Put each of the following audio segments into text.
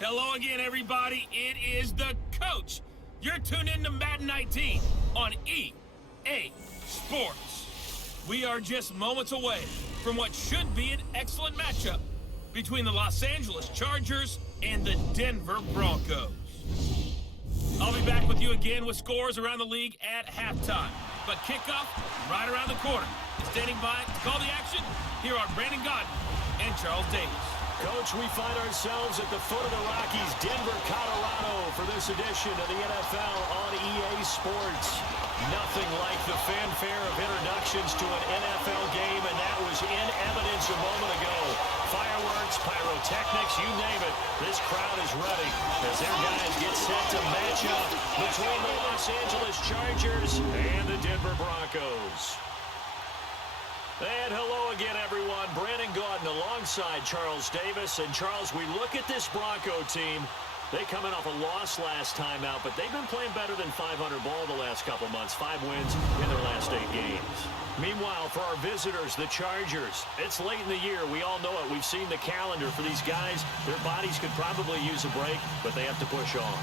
Hello again, everybody. It is the coach. You're tuned in to Madden 19 on EA Sports. We are just moments away from what should be an excellent matchup between the Los Angeles Chargers and the Denver Broncos. I'll be back with you again with scores around the league at halftime. But kickoff right around the corner. And standing by to call the action, here are Brandon Godden and Charles Davis. Coach, we find ourselves at the foot of the Rockies, Denver, Colorado, for this edition of the NFL on EA Sports. Nothing like the fanfare of introductions to an NFL game, and that was in evidence a moment ago. Fireworks, pyrotechnics, you name it. This crowd is ready as their guys get set to match up between the Los Angeles Chargers and the Denver Broncos. And hello again, everyone. Brandon Gaudin alongside Charles Davis. And Charles, we look at this Bronco team. They coming off a loss last time out, but they've been playing better than 500 ball the last couple months. 5 wins in their last 8 games. Meanwhile, for our visitors, the Chargers, it's late in the year. We all know it. We've seen the calendar for these guys. Their bodies could probably use a break, but they have to push on.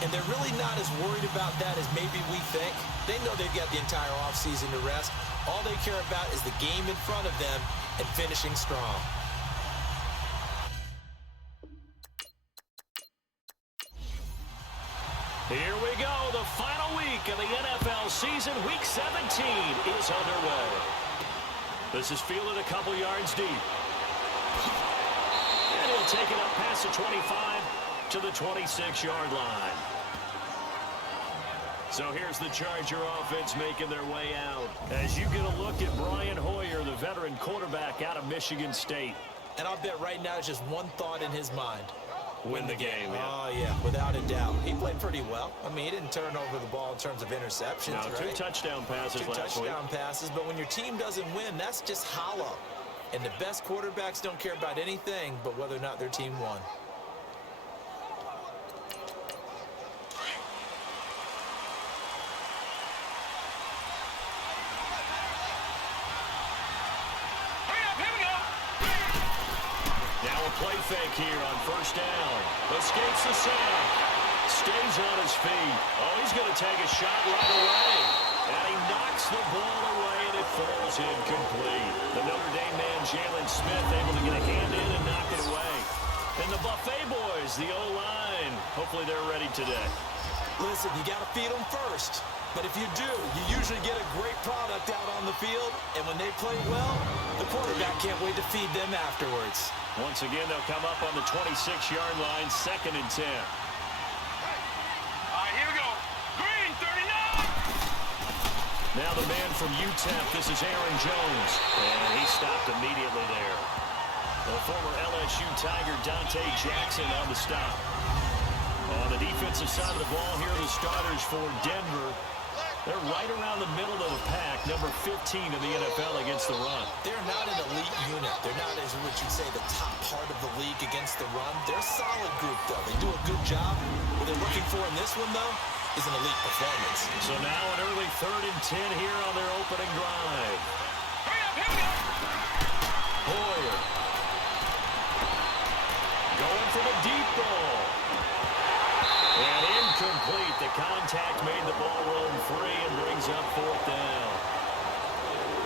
And they're really not as worried about that as maybe we think. They know they've got the entire offseason to rest. All they care about is the game in front of them and finishing strong. Here we go. The final week of the NFL season. Week 17 is underway. This is fielded a couple yards deep. And he'll take it up past the 25 to the 26-yard line. So here's the Charger offense making their way out. As you get a look at Brian Hoyer, the veteran quarterback out of Michigan State. And I'll bet right now it's just one thought in his mind. Win the game, yeah. Oh, yeah, without a doubt. He played pretty well. I mean, he didn't turn over the ball in terms of interceptions, Now, right? 2 touchdown passes last week. 2 touchdown passes, but when your team doesn't win, that's just hollow. And the best quarterbacks don't care about anything but whether or not their team won. Play fake here on first down. Escapes the sack. Stays on his feet. Oh, he's going to take a shot right away. And he knocks the ball away, and it falls incomplete. The Notre Dame man, Jalen Smith, able to get a hand in and knock it away. And the Buffet boys, the O-line, hopefully they're ready today. Listen, you got to feed them first. But if you do, you usually get a great product out on the field. And when they play well, the quarterback can't wait to feed them afterwards. Once again, they'll come up on the 26-yard line, 2nd and 10. All right, here we go. Green, 39! Now the man from UTEP, this is Aaron Jones. And he stopped immediately there. The former LSU Tiger, Dante Jackson, on the stop. On the defensive side of the ball, here are the starters for Denver. They're right around the middle of the pack, number 15 in the NFL against the run. They're not an elite unit. They're not, as what you'd say, the top part of the league against the run. They're a solid group, though. They do a good job. What they're looking for in this one, though, is an elite performance. So now an early 3rd and 10 here on their opening drive. Hurry up, here we go! Hoyer. Going for the deep ball. And incomplete. The contact made the ball roam free and brings up 4th down.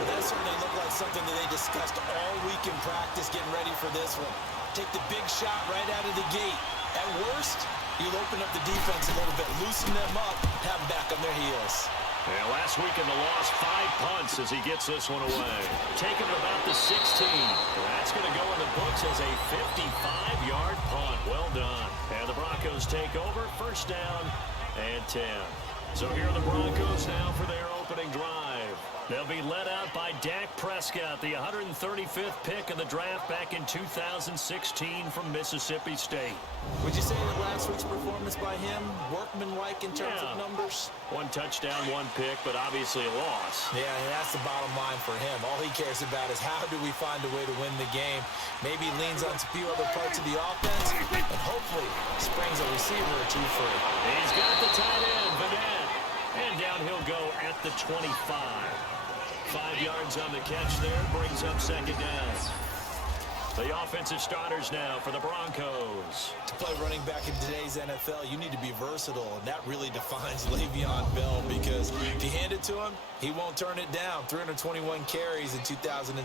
Well, that certainly looked like something that they discussed all week in practice getting ready for this one. Take the big shot right out of the gate. At worst, you'll open up the defense a little bit, loosen them up, have them back on their heels. Yeah, last week in the loss, 5 punts as he gets this one away. Taking it about the 16. That's going to go in the books as a 55-yard punt. Well done. And the Broncos take over, 1st down and 10. So here are the Broncos now for their opening drive. They'll be led out by Dak Prescott, the 135th pick of the draft back in 2016 from Mississippi State. Would you say that last week's performance by him, workmanlike in terms of numbers? 1 touchdown, 1 pick, but obviously a loss. Yeah, that's the bottom line for him. All he cares about is how do we find a way to win the game. Maybe leans on a few other parts of the offense, and hopefully springs a receiver or 2 free. He's got the tight end, Vanette. And down he'll go at the 25. 5 yards on the catch there, brings up 2nd down. The offensive starters now for the Broncos. To play running back in today's NFL, you need to be versatile, and that really defines Le'Veon Bell because if you hand it to him, he won't turn it down. 321 carries in 2017.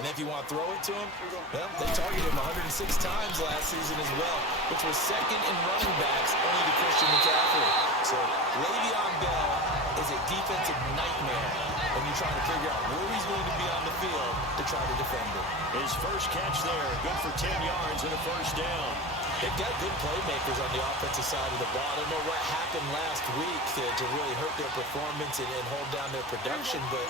And if you want to throw it to him, well, they targeted him 106 times last season as well, which was second in running backs, only to Christian McCaffrey. So Le'Veon Bell is a defensive nightmare when you're trying to figure out where he's going to be on the field to try to defend him. His first catch there, good for 10 yards and a first down. They've got good playmakers on the offensive side of the ball. I don't know what happened last week to really hurt their performance and hold down their production, but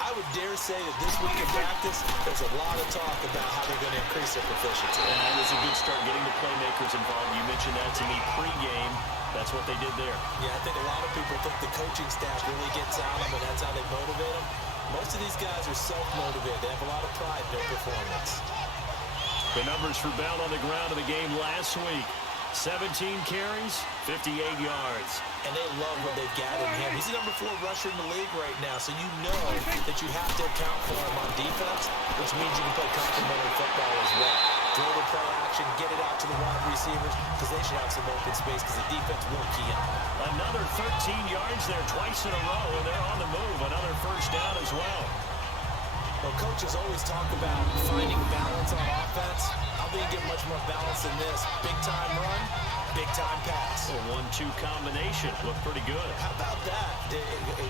I would dare say that this week in practice, there's a lot of talk about how they're going to increase their proficiency. And that was a good start, getting the playmakers involved. You mentioned that to me pregame. That's what they did there. Yeah, I think a lot of people think the coaching staff really gets on them, and that's how they motivate them. Most of these guys are self-motivated. They have a lot of pride in their performance. The numbers for Bell on the ground in the game last week. 17 carries, 58 yards. And they love what they've got in him. He's the number 4 rusher in the league right now, so you know that you have to account for him on defense, which means you can play complementary football as well. Throw the play action, get it out to the wide receivers, because they should have some open space, because the defense will key on them. Another 13 yards there twice in a row, and they're on the move. Another first down as well. Well, coaches always talk about finding balance on offense. How do you get much more balance than this? Big-time run, big-time pass. A 1-2 combination. Looked pretty good. How about that?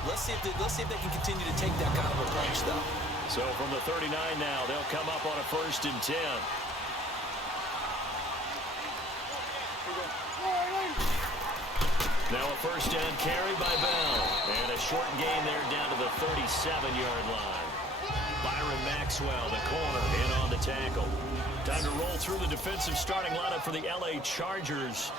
Let's see if they can continue to take that kind of approach, though. So from the 39 now, they'll come up on a 1st and 10. Now a first down carry by Bell. And a short gain there down to the 37-yard line. Byron Maxwell, the corner, in on the tackle. Time to roll through the defensive starting lineup for the LA Chargers.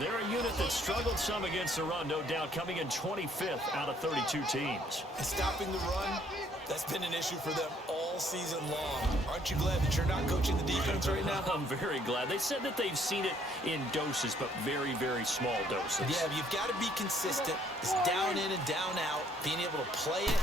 They're a unit that struggled some against the run, no doubt, coming in 25th out of 32 teams. And stopping the run, that's been an issue for them all season long. Aren't you glad that you're not coaching the defense right now? I'm very glad. They said that they've seen it in doses, but very, very small doses. Yeah, you've got to be consistent. It's down in and down out, being able to play it,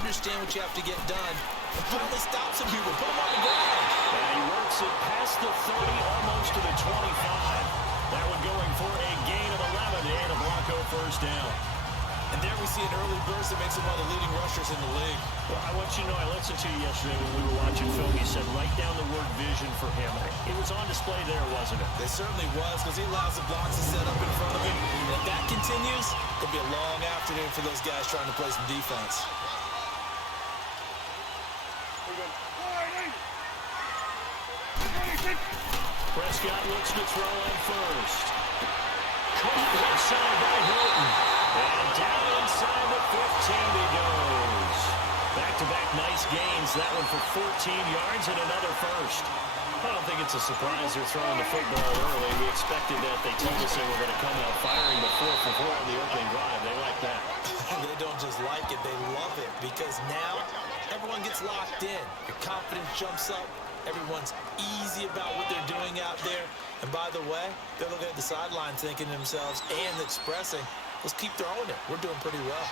understand what you have to get done, and finally stop some people, put them on the ground. And he works it past the 30, almost to the 25. That one going for a gain of 11 and a Bronco first down. And there we see an early burst that makes him one of the leading rushers in the league. Well, I want you to know, I listened to you yesterday when we were watching film. You said write down the word vision for him. It was on display there, wasn't it? It certainly was, because he allows the blocks to set up in front of him. And if that continues, it'll be a long afternoon for those guys trying to play some defense. Prescott looks to throw on first. Caught left side by Hilton. And down inside the 15 he goes. Back-to-back nice gains. That one for 14 yards and another first. I don't think it's a surprise they're throwing the football early. We expected that. They told us they were going to come out firing the 4 for 4 on the opening drive. They like that. They don't just like it, they love it, because now everyone gets locked in. Your confidence jumps up. Everyone's easy about what they're doing out there. And by the way, they're looking at the sideline thinking to themselves and expressing, let's keep throwing it. We're doing pretty well.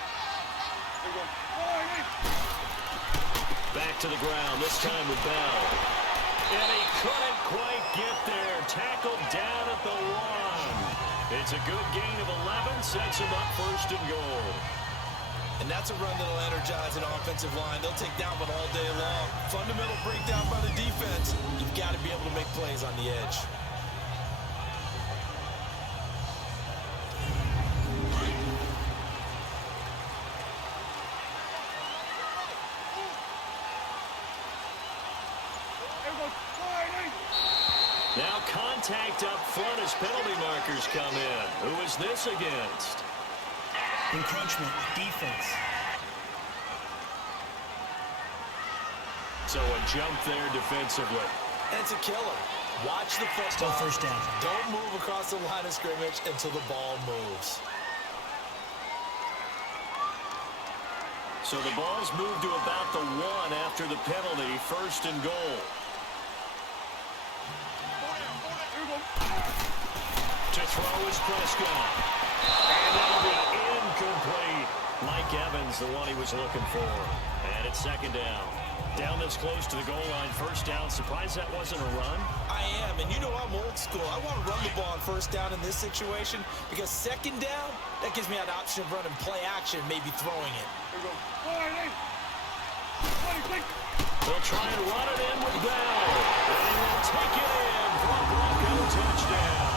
Back to the ground, this time with Bell. And he couldn't quite get there. Tackled down at the 1. It's a good gain of 11, sets him up first and goal. And that's a run that'll energize an offensive line. They'll take that one all day long. Fundamental breakdown by the defense. You've got to be able to make plays on the edge. Now contact up front as penalty markers come in. Who is this against? Encroachment, defense. So a jump there defensively. And it's a killer. Watch the football. Still first down. Don't move across the line of scrimmage until the ball moves. So the ball's moved to about the 1 after the penalty. First and goal. To throw is Prescott. And that'll be incomplete. Mike Evans, the one he was looking for. And it's second down. Down this close to the goal line, first down. Surprised that wasn't a run? I am, and you know I'm old school. I want to run the ball on first down in this situation because second down, that gives me an option of running play action, maybe throwing it. They'll try and run it in with Bell. And he will take it in for a Bronco touchdown.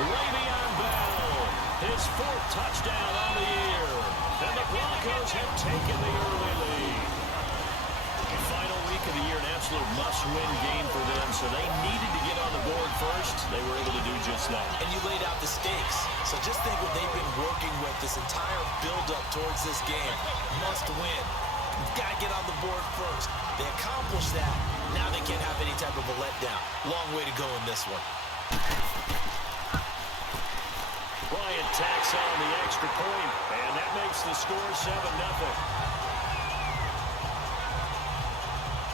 Le'Veon Bell, his 4th touchdown on the year. And the Broncos have taken the early lead. Final week of the year, an absolute must-win game for them, so they needed to get on the board first. They were able to do just that. And you laid out the stakes. So just think what they've been working with this entire build-up towards this game. Must win. You've got to get on the board first. They accomplished that. Now they can't have any type of a letdown. Long way to go in this one. Bryant tacks on the extra point, and that makes the score 7-0.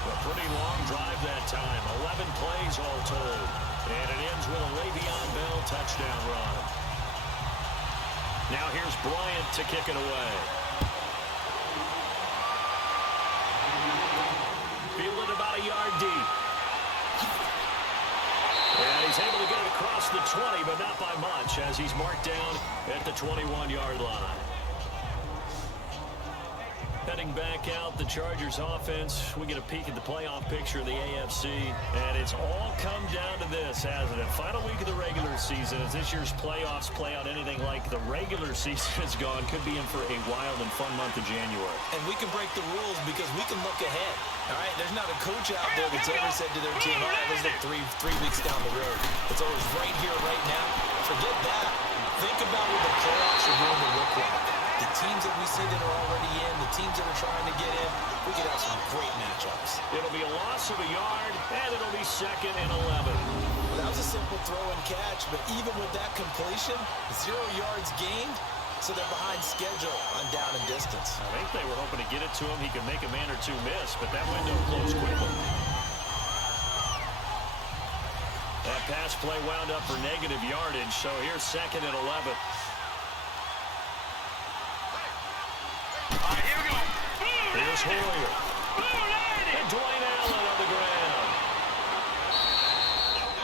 A pretty long drive that time. 11 plays all told. And it ends with a Le'Veon Bell touchdown run. Now here's Bryant to kick it away. Fielded about a yard deep. And he's able to get it across the 20, but not by much, as he's marked down at the 21-yard line. Heading back out, the Chargers offense. We get a peek at the playoff picture of the AFC, and it's all come down to this, hasn't it? Final week of the regular season. As this year's playoffs play out anything like the regular season has gone, could be in for a wild and fun month of January. And we can break the rules because we can look ahead. All right, there's not a coach out there that's ever said to their team, all right, let's look three weeks down the road. It's always right here, right now. Forget that. Think about what the playoffs are going to look like. The teams that we see that are already in, the teams that are trying to get in, we could have some great matchups. It'll be a loss of a yard, and it'll be 2nd and 11. Well, that was a simple throw and catch, but even with that completion, 0 yards gained, so they're behind schedule on down and distance. I think they were hoping to get it to him. He could make a man or two miss, but that window closed quickly. That pass play wound up for negative yardage, so here's 2nd and 11. Here's Hoyer. And Dwayne Allen on the ground.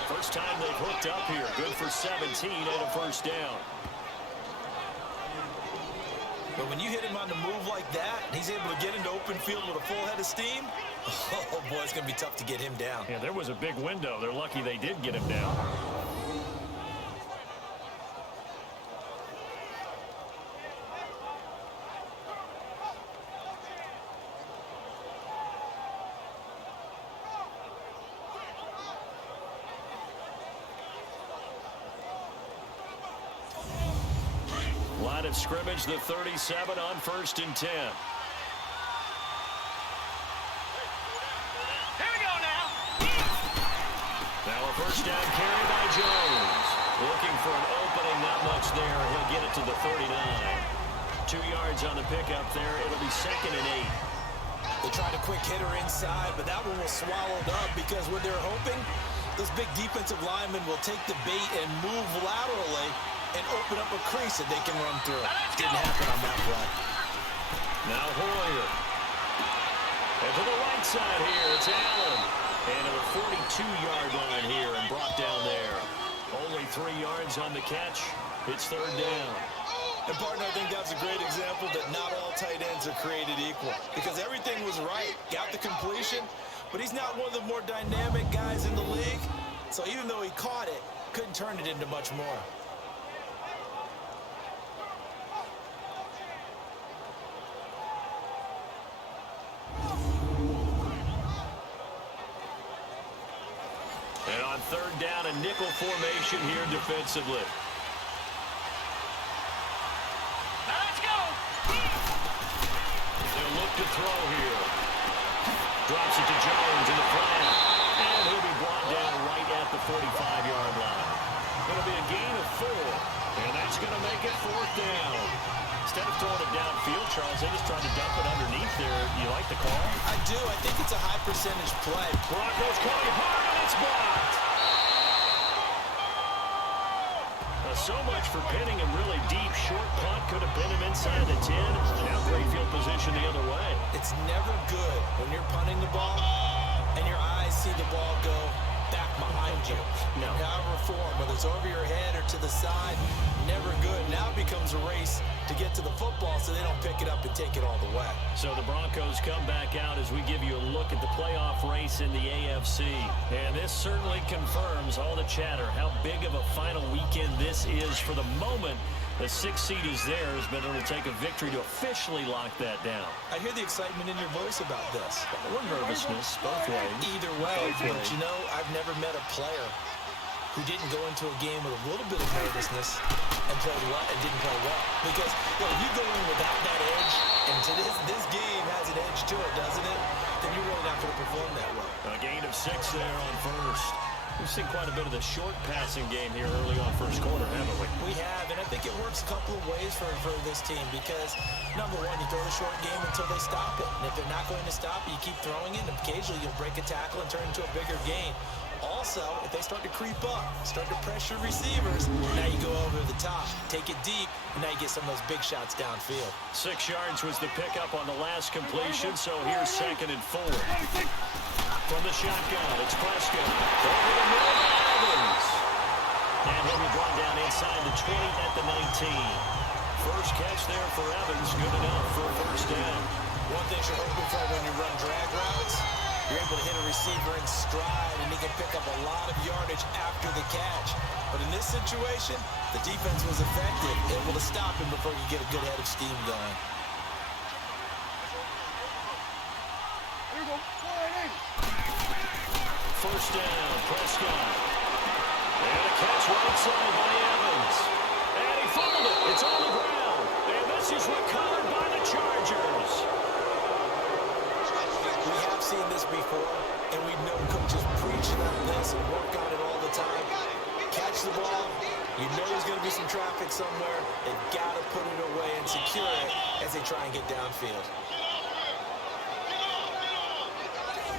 First time they've hooked up here. Good for 17 and a first down. But when you hit him on the move like that, and he's able to get into open field with a full head of steam, oh boy, it's going to be tough to get him down. Yeah, there was a big window. They're lucky they did get him down. Line of scrimmage, the 37 on 1st and 10. Here we go now. Now a first down carry by Jones. Looking for an opening, not much there. He'll get it to the 39. 2 yards on the pickup there. It'll be 2nd and 8. They tried a quick hitter inside, but that one was swallowed up because what they're hoping, those big defensive linemen will take the bait and move laterally and open up a crease that they can run through. Didn't happen on that play. Now Hoyer. And to the right side here, it's Allen. And at a 42-yard line here and brought down there. Only 3 yards on the catch. It's 3rd down. And, partner, I think that's a great example that not all tight ends are created equal because everything was right. Got the completion, but he's not one of the more dynamic guys in the league. So even though he caught it, couldn't turn it into much more. And on 3rd down, a nickel formation here defensively. Now let's go. They'll look to throw here. Drops it to Jones in the flat. And he'll be brought down right at the 45-yard line. It'll be a gain of 4. And that's going to make it 4th down. Instead of throwing it downfield, Charles, they just tried to dump it underneath there. You like the call? I do. I think it's a high percentage play. Broncos coming hard, and it's blocked. So much for pinning him really deep. Short punt could have been him inside the 10. Now great field position situation the other way. It's never good when you're punting the ball and your eyes see the ball go back behind you. No. However form, whether it's over your head or to the side, never good. Now it becomes a race to get to the football so they don't pick it up and take it all the way. So the Broncos come back out as we give you a look at the playoff race in the AFC. And this certainly confirms all the chatter, how big of a final weekend this is. For the moment, the 6th seed is theirs, but it'll take a victory to officially lock that down. I hear the excitement in your voice about this. Or nervousness, both ways. Either way, but you know, I've never met a player who didn't go into a game with a little bit of nervousness and didn't play well. Because, well, if you go in without that edge, and to this game has an edge to it, doesn't it? Then you're really not going to perform that well. A gain of 6 there on first. We've seen quite a bit of the short passing game here early on first quarter, haven't we? We have, and I think it works a couple of ways for this team because, number one, you throw the short game until they stop it. And if they're not going to stop it, you keep throwing it, and occasionally you'll break a tackle and turn it into a bigger gain. Also, if they start to creep up, start to pressure receivers, now you go over the top, take it deep, and now you get some of those big shots downfield. 6 yards was the pickup on the last completion, so here's 2nd and 4. From the shotgun, it's Prescott. Over the middle to Evans. And he'll be brought down inside the 20 at the 19. First catch there for Evans, good enough for a first down. One thing you're hoping for when you run drag routes, you're able to hit a receiver in stride, and he can pick up a lot of yardage after the catch. But in this situation, the defense was effective, able to stop him before you get a good head of steam going. First down, Prescott. And a catch right side by Evans. And he fumbled it. It's on the ground. And this is recovered by the Chargers. We have seen this before, and we know coaches preach about this and work on it all the time. Catch the ball. You know there's going to be some traffic somewhere. They've got to put it away and secure it as they try and get downfield.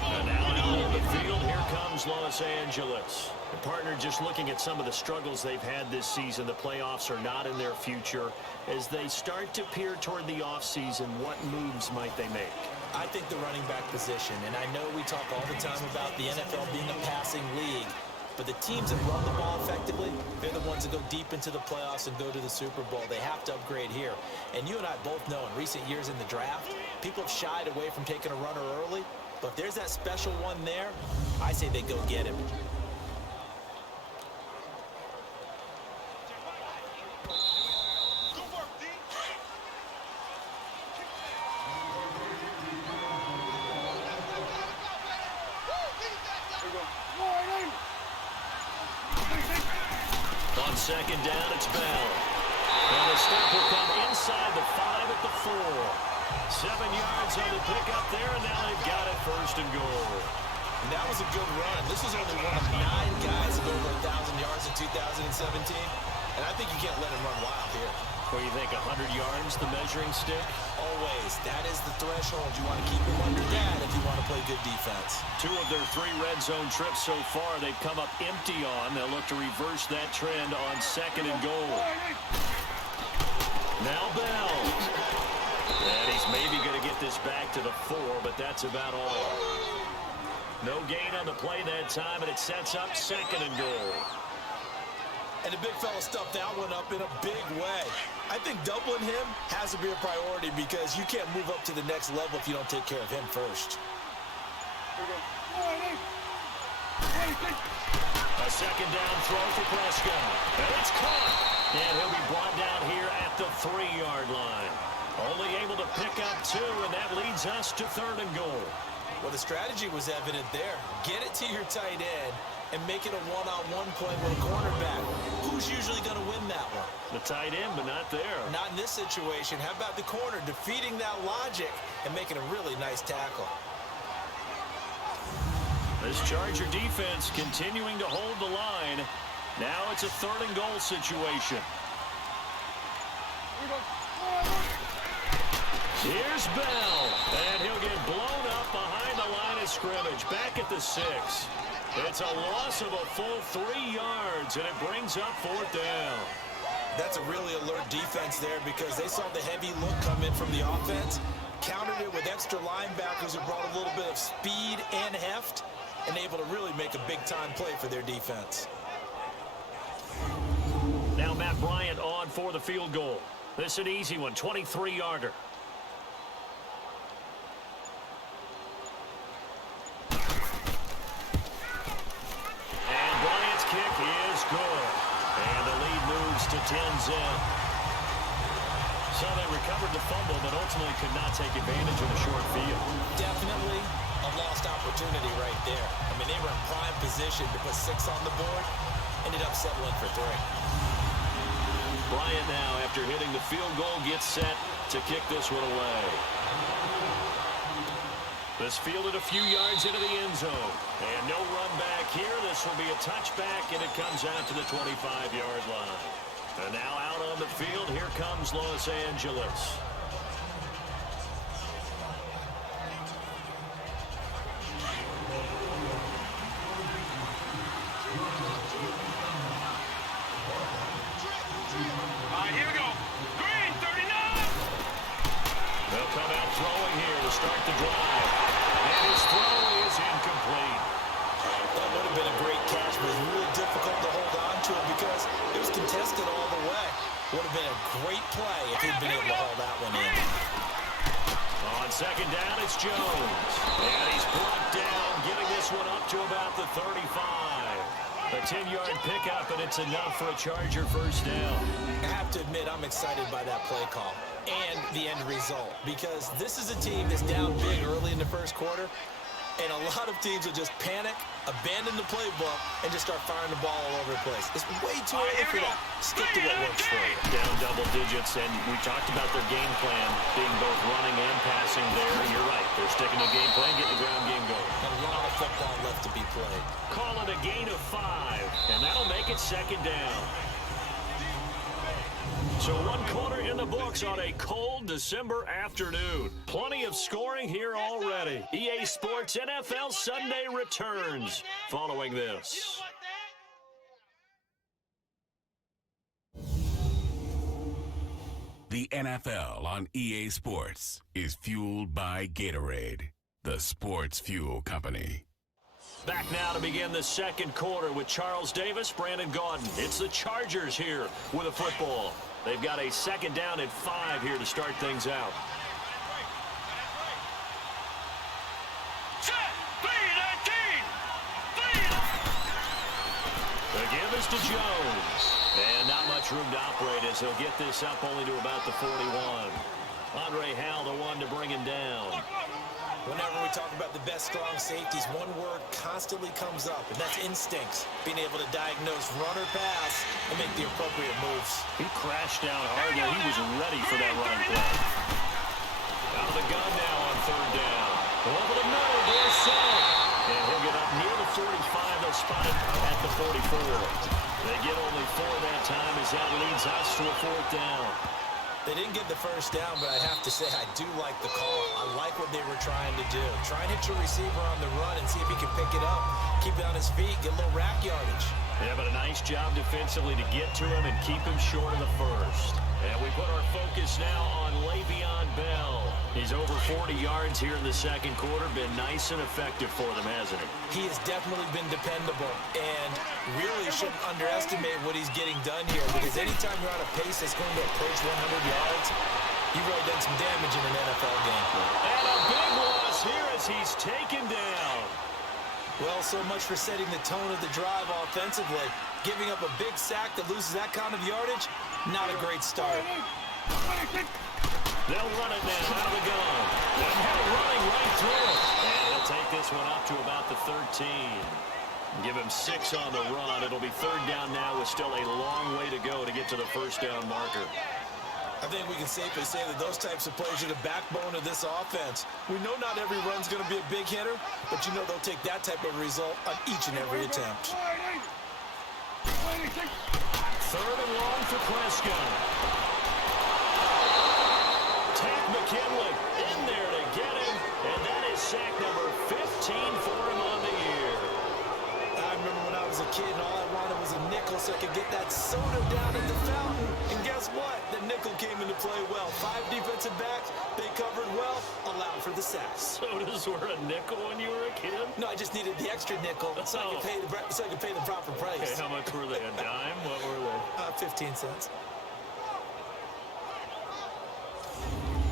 And now out on the field, here comes Los Angeles. And partner, just looking at some of the struggles they've had this season, the playoffs are not in their future. As they start to peer toward the offseason, what moves might they make? I think the running back position, and I know we talk all the time about the NFL being a passing league, but the teams that run the ball effectively, they're the ones that go deep into the playoffs and go to the Super Bowl. They have to upgrade here. And you and I both know in recent years in the draft, people have shied away from taking a runner early. But if there's that special one there, I say they go get him. On 2nd down, it's Bell. And the stop will come inside the 5 at the 4. 7 yards on the pickup there, and now they've got it 1st and goal. And that was a good run. This was only one of 9 guys to go over 1,000 yards in 2017. And I think you can't let him run wild here. What do you think, 100 yards, the measuring stick? Always. That is the threshold. You want to keep him under that if you want to play good defense. 2 of their 3 red zone trips so far, they've come up empty on. They'll look to reverse that trend on 2nd and goal. Now Bell. And he's maybe going to get this back to the 4, but that's about all. No gain on the play that time, and it sets up 2nd and goal. And the big fella stuffed that one up in a big way. I think doubling him has to be a priority because you can't move up to the next level if you don't take care of him first. A 2nd down throw for Prescott. And it's caught. And he'll be brought down here at the 3-yard line. Only able to pick up 2, and that leads us to 3rd and goal. Well, the strategy was evident there. Get it to your tight end and make it a one-on-one play with a cornerback. Who's usually going to win that one? The tight end, but not there. Not in this situation. How about the corner defeating that logic and making a really nice tackle? This Charger defense continuing to hold the line. Now it's a 3rd and goal situation. Here's Bell, and he'll get blown up behind the line of scrimmage, back at the 6. It's a loss of a full 3 yards, and it brings up 4th down. That's a really alert defense there because they saw the heavy look come in from the offense, countered it with extra linebackers who brought a little bit of speed and heft, and able to really make a big-time play for their defense. Now Matt Bryant on for the field goal. This is an easy one, 23-yarder. And Bryant's kick is good. And the lead moves to 10-zip. So they recovered the fumble, but ultimately could not take advantage of the short field. Definitely a lost opportunity right there. I mean, they were in prime position to put 6 on the board, ended up settling for 3. Bryant now, after hitting the field goal, gets set to kick this one away. This fielded a few yards into the end zone. And no run back here. This will be a touchback, and it comes out to the 25-yard line. And now out on the field, here comes Los Angeles. Here we go. Green, 39. They'll come out throwing here to start the drive. And his throw is incomplete. That would have been a great catch, but it was real difficult to hold on to it because it was contested all the way. Would have been a great play if he'd been able to hold that one in. On second down, it's Jones. And he's brought down, getting this one up to about the 35. A 10-yard pickup, and it's enough for a Charger first down. I have to admit, I'm excited by that play call and the end result because this is a team that's down big early in the first quarter, and a lot of teams will just panic, abandon the playbook, and just start firing the ball all over the place. It's way too early for that. Stick to what works for you. Down double digits, and we talked about their game plan being both running and passing there. And you're right. They're sticking to game plan, getting the ground game going. A lot of football left to be played. Call it a gain of 5, and that'll make it second down. So 1 quarter in the books on a cold December afternoon. Plenty of scoring here already. EA Sports NFL Sunday returns following this. The NFL on EA Sports is fueled by Gatorade, the sports fuel company. Back now to begin the second quarter with Charles Davis, Brandon Gaudin. It's the Chargers here with a football. They've got a second down and 5 here to start things out. The give is to Jones. And not much room to operate as he'll get this up only to about the 41. Andre Hal, the one to bring him down. Whenever we talk about the best strong safeties, one word constantly comes up, and that's instincts. Being able to diagnose run or pass and make the appropriate moves. He crashed down hard there. He was ready for that running play. Out of the gun now on third down. Over the middle, there's Sutton. And he'll get up near the 45. They'll spot it at the 44. They get only 4 that time as that leads us to a 4th down. They didn't get the first down, but I have to say I do like the call. I like what they were trying to do. Try and hit your receiver on the run and see if he can pick it up, keep it on his feet, get a little rack yardage. Yeah, but a nice job defensively to get to him and keep him short of the first. And we put our focus now on Le'Veon Bell. He's over 40 yards here in the second quarter. Been nice and effective for them, hasn't he? He has definitely been dependable and really shouldn't underestimate what he's getting done here because anytime you're on a pace that's going to approach 100 yards, you've really done some damage in an NFL game. And a big loss here as he's taken down. Well, so much for setting the tone of the drive offensively. Giving up a big sack that loses that kind of yardage, not a great start. They'll run it now out of the gun. And Hill running right through it. And he'll take this one up to about the 13. Give him 6 on the run. It'll be third down now with still a long way to go to get to the first down marker. I think we can safely say that those types of plays are the backbone of this offense. We know not every run's going to be a big hitter, but you know they'll take that type of result on each and every attempt. Third and long for Prescott. Tack McKinley in there to get him, and that is sack number 15 for him on the year. I remember when I was a kid and all I wanted was a nickel so I could get that soda down at the fountain. came into play well. 5 defensive backs, they covered well, allowed for the sacks. So those were a nickel when you were a kid? No, I just needed the extra nickel so I could pay the proper price. Okay, how much were they? A dime? What were they? 15 cents.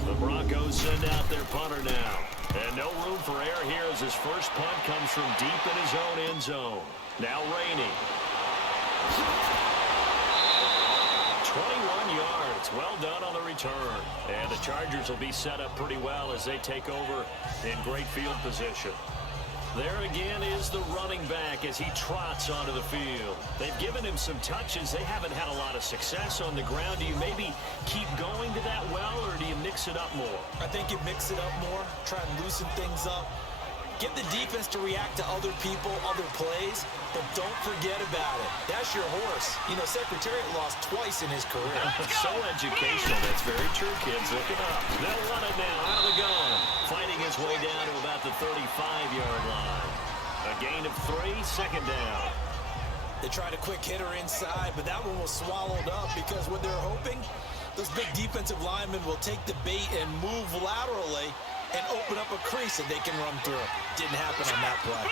The Broncos send out their punter now. And no room for error here as his first punt comes from deep in his own end zone. Now Rainey. 21 yards. Well done on the return. And the Chargers will be set up pretty well as they take over in great field position. There again is the running back as he trots onto the field. They've given him some touches. They haven't had a lot of success on the ground. Do you maybe keep going to that well, or do you mix it up more? I think you mix it up more, try and loosen things up. Get the defense to react to other people, other plays, but don't forget about it. That's your horse. You know, Secretariat lost twice in his career. So educational. That's very true, kids. Look it up. They'll run it now out of the gun. Fighting his way down to about the 35-yard line. A gain of 3, second down. They tried a quick hitter inside, but that one was swallowed up because what they're hoping, those big defensive linemen will take the bait and move laterally and open up a crease that they can run through. Didn't happen on that play.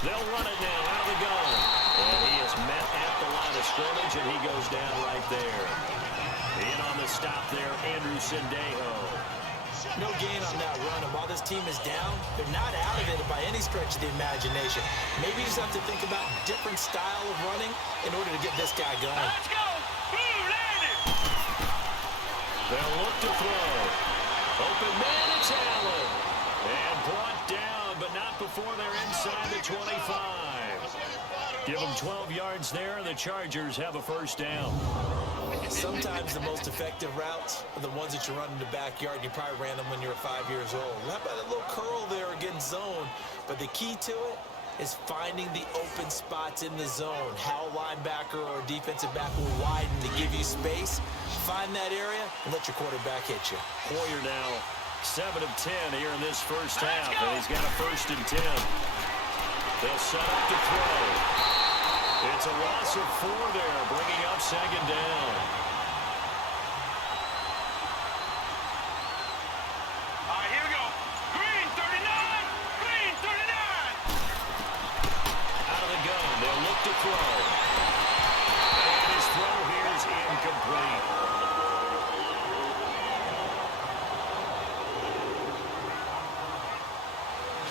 They'll run it now out of the gun. And he is met at the line of scrimmage, and he goes down right there. In on the stop there, Andrew Sendejo. No gain on that run, and while this team is down, they're not out of it by any stretch of the imagination. Maybe you just have to think about different style of running in order to get this guy going. Let's go! They'll look to throw. Open man, it's Allen. And brought down, but not before they're inside the 25. Give them 12 yards there, and the Chargers have a first down. Sometimes the most effective routes are the ones that you run in the backyard. You probably ran them when you were 5 years old. How about a little curl there against zone? But the key to it is finding the open spots in the zone. How a linebacker or a defensive back will widen to give you space. Find that area and let your quarterback hit you. Hoyer now 7 of 10 here in this first half, and he's got a 1st and 10. They'll set up to throw. It's a loss of 4 there, bringing up second down. All right, here we go. Green 39! Green 39! Out of the gun, they'll look to throw. And his throw here is incomplete.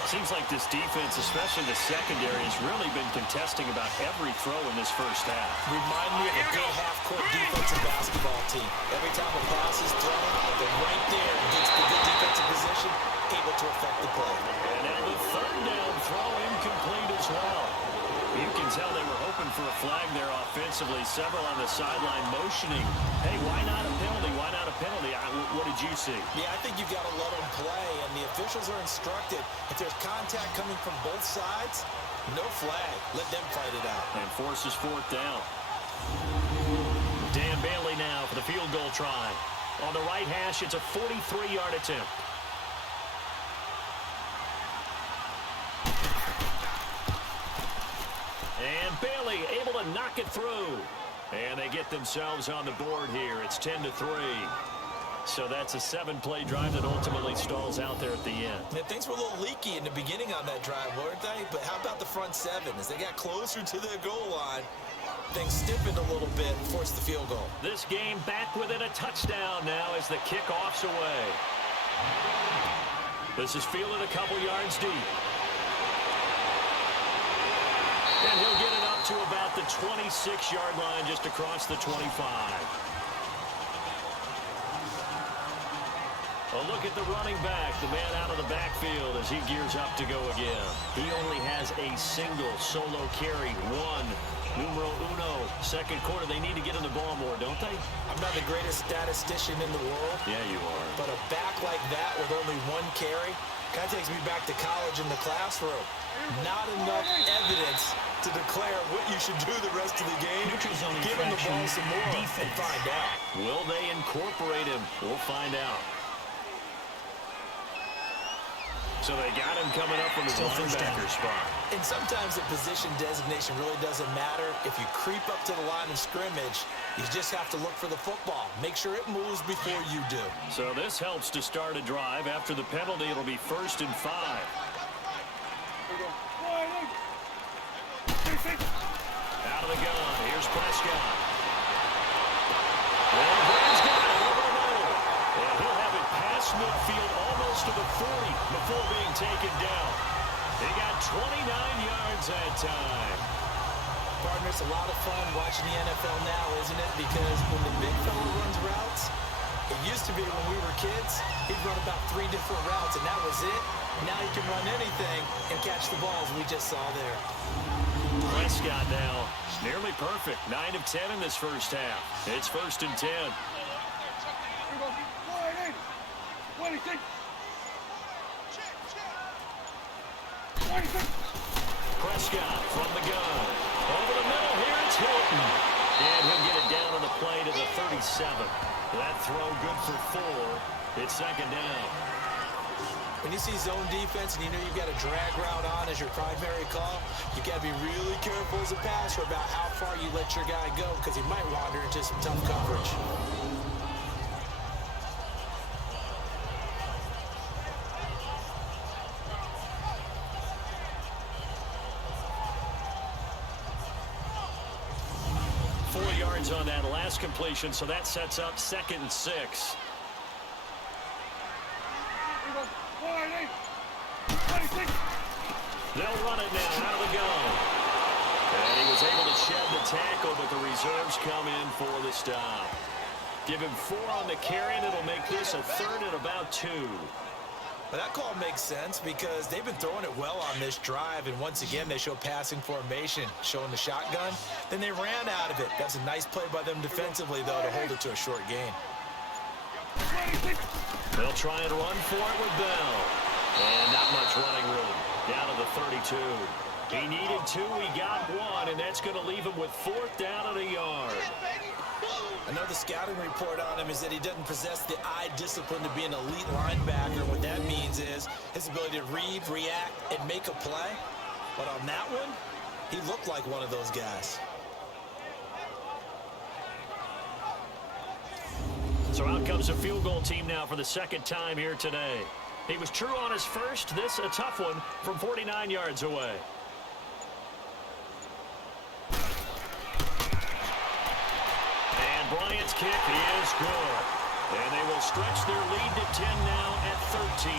Seems like this defense, especially the secondary, has really been contesting about every throw in this first half. Remind me of a good half-court defensive basketball team. Every time a pass is thrown, they're right there against the good defensive position, able to affect the play. And now the 3rd down throw incomplete as well. You can tell they were hoping for a flag there offensively. Several on the sideline motioning. Hey, why not a penalty? Why not a penalty? What did you see? Yeah, I think you've got to let them play, and the officials are instructed. If there's contact coming from both sides, no flag. Let them fight it out. And forces 4th down. Dan Bailey now for the field goal try. On the right hash, it's a 43-yard attempt. And Bailey able to knock it through. And they get themselves on the board here. It's 10-3. So that's a 7-play drive that ultimately stalls out there at the end. Yeah, things were a little leaky in the beginning on that drive, weren't they? But how about the front 7? As they got closer to the goal line, things stiffened a little bit and forced the field goal. This game back within a touchdown now as the kickoff's away. This is fielded a couple yards deep. And he'll get it up to about the 26-yard line just across the 25. A look at the running back, the man out of the backfield as he gears up to go again. He only has a single solo carry, 1, numero uno, second quarter. They need to get in the ball more, don't they? I'm not the greatest statistician in the world. Yeah, you are. But a back like that with only 1 carry kind of takes me back to college in the classroom. Not enough evidence to declare what you should do the rest of the game. Give him the ball some more and find out. Will they incorporate him? We'll find out. So they got him coming up from the linebacker spot. And sometimes the position designation really doesn't matter. If you creep up to the line of scrimmage, you just have to look for the football. Make sure it moves before you do. So this helps to start a drive. After the penalty, it'll be 1st and 5. Out of the gun. Here's Prescott. And Brady's got it over the middle. And he'll have it past midfield almost to the 40 before being taken down. He got 29 yards that time. Partner, it's a lot of fun watching the NFL now, isn't it? Because when the big fella runs routes, it used to be when we were kids, he'd run about 3 different routes, and that was it. Now he can run anything and catch the balls we just saw there. Prescott now, nearly perfect. 9 of 10 in this first half. It's 1st and 10. Prescott from the gun. Over the middle, here it's Hilton. And he'll get it down on the play to the 37. That throw good for 4. It's 2nd down. When you see zone defense and you know you've got a drag route on as your primary call, you got to be really careful as a passer about how far you let your guy go because he might wander into some tough coverage. On that last completion, so that sets up 2nd and 6. They'll run it now out of the gun. And he was able to shed the tackle, but the reserves come in for the stop. Give him 4 on the carry, and it'll make this a 3rd and about 2. But that call makes sense because they've been throwing it well on this drive, and once again, they show passing formation, showing the shotgun. Then they ran out of it. That's a nice play by them defensively, though, to hold it to a short gain. They'll try and run for it with Bell. And not much running room. Down to the 32. He needed 2, he got 1, and that's going to leave him with 4th down and a yard. Another scouting report on him is that he doesn't possess the eye discipline to be an elite linebacker. What that means is his ability to read, react, and make a play. But on that one, he looked like one of those guys. So out comes the field goal team now for the 2nd time here today. He was true on his first. This a tough one from 49 yards away. Bryant's kick is good. And they will stretch their lead to 10 now at 13-3.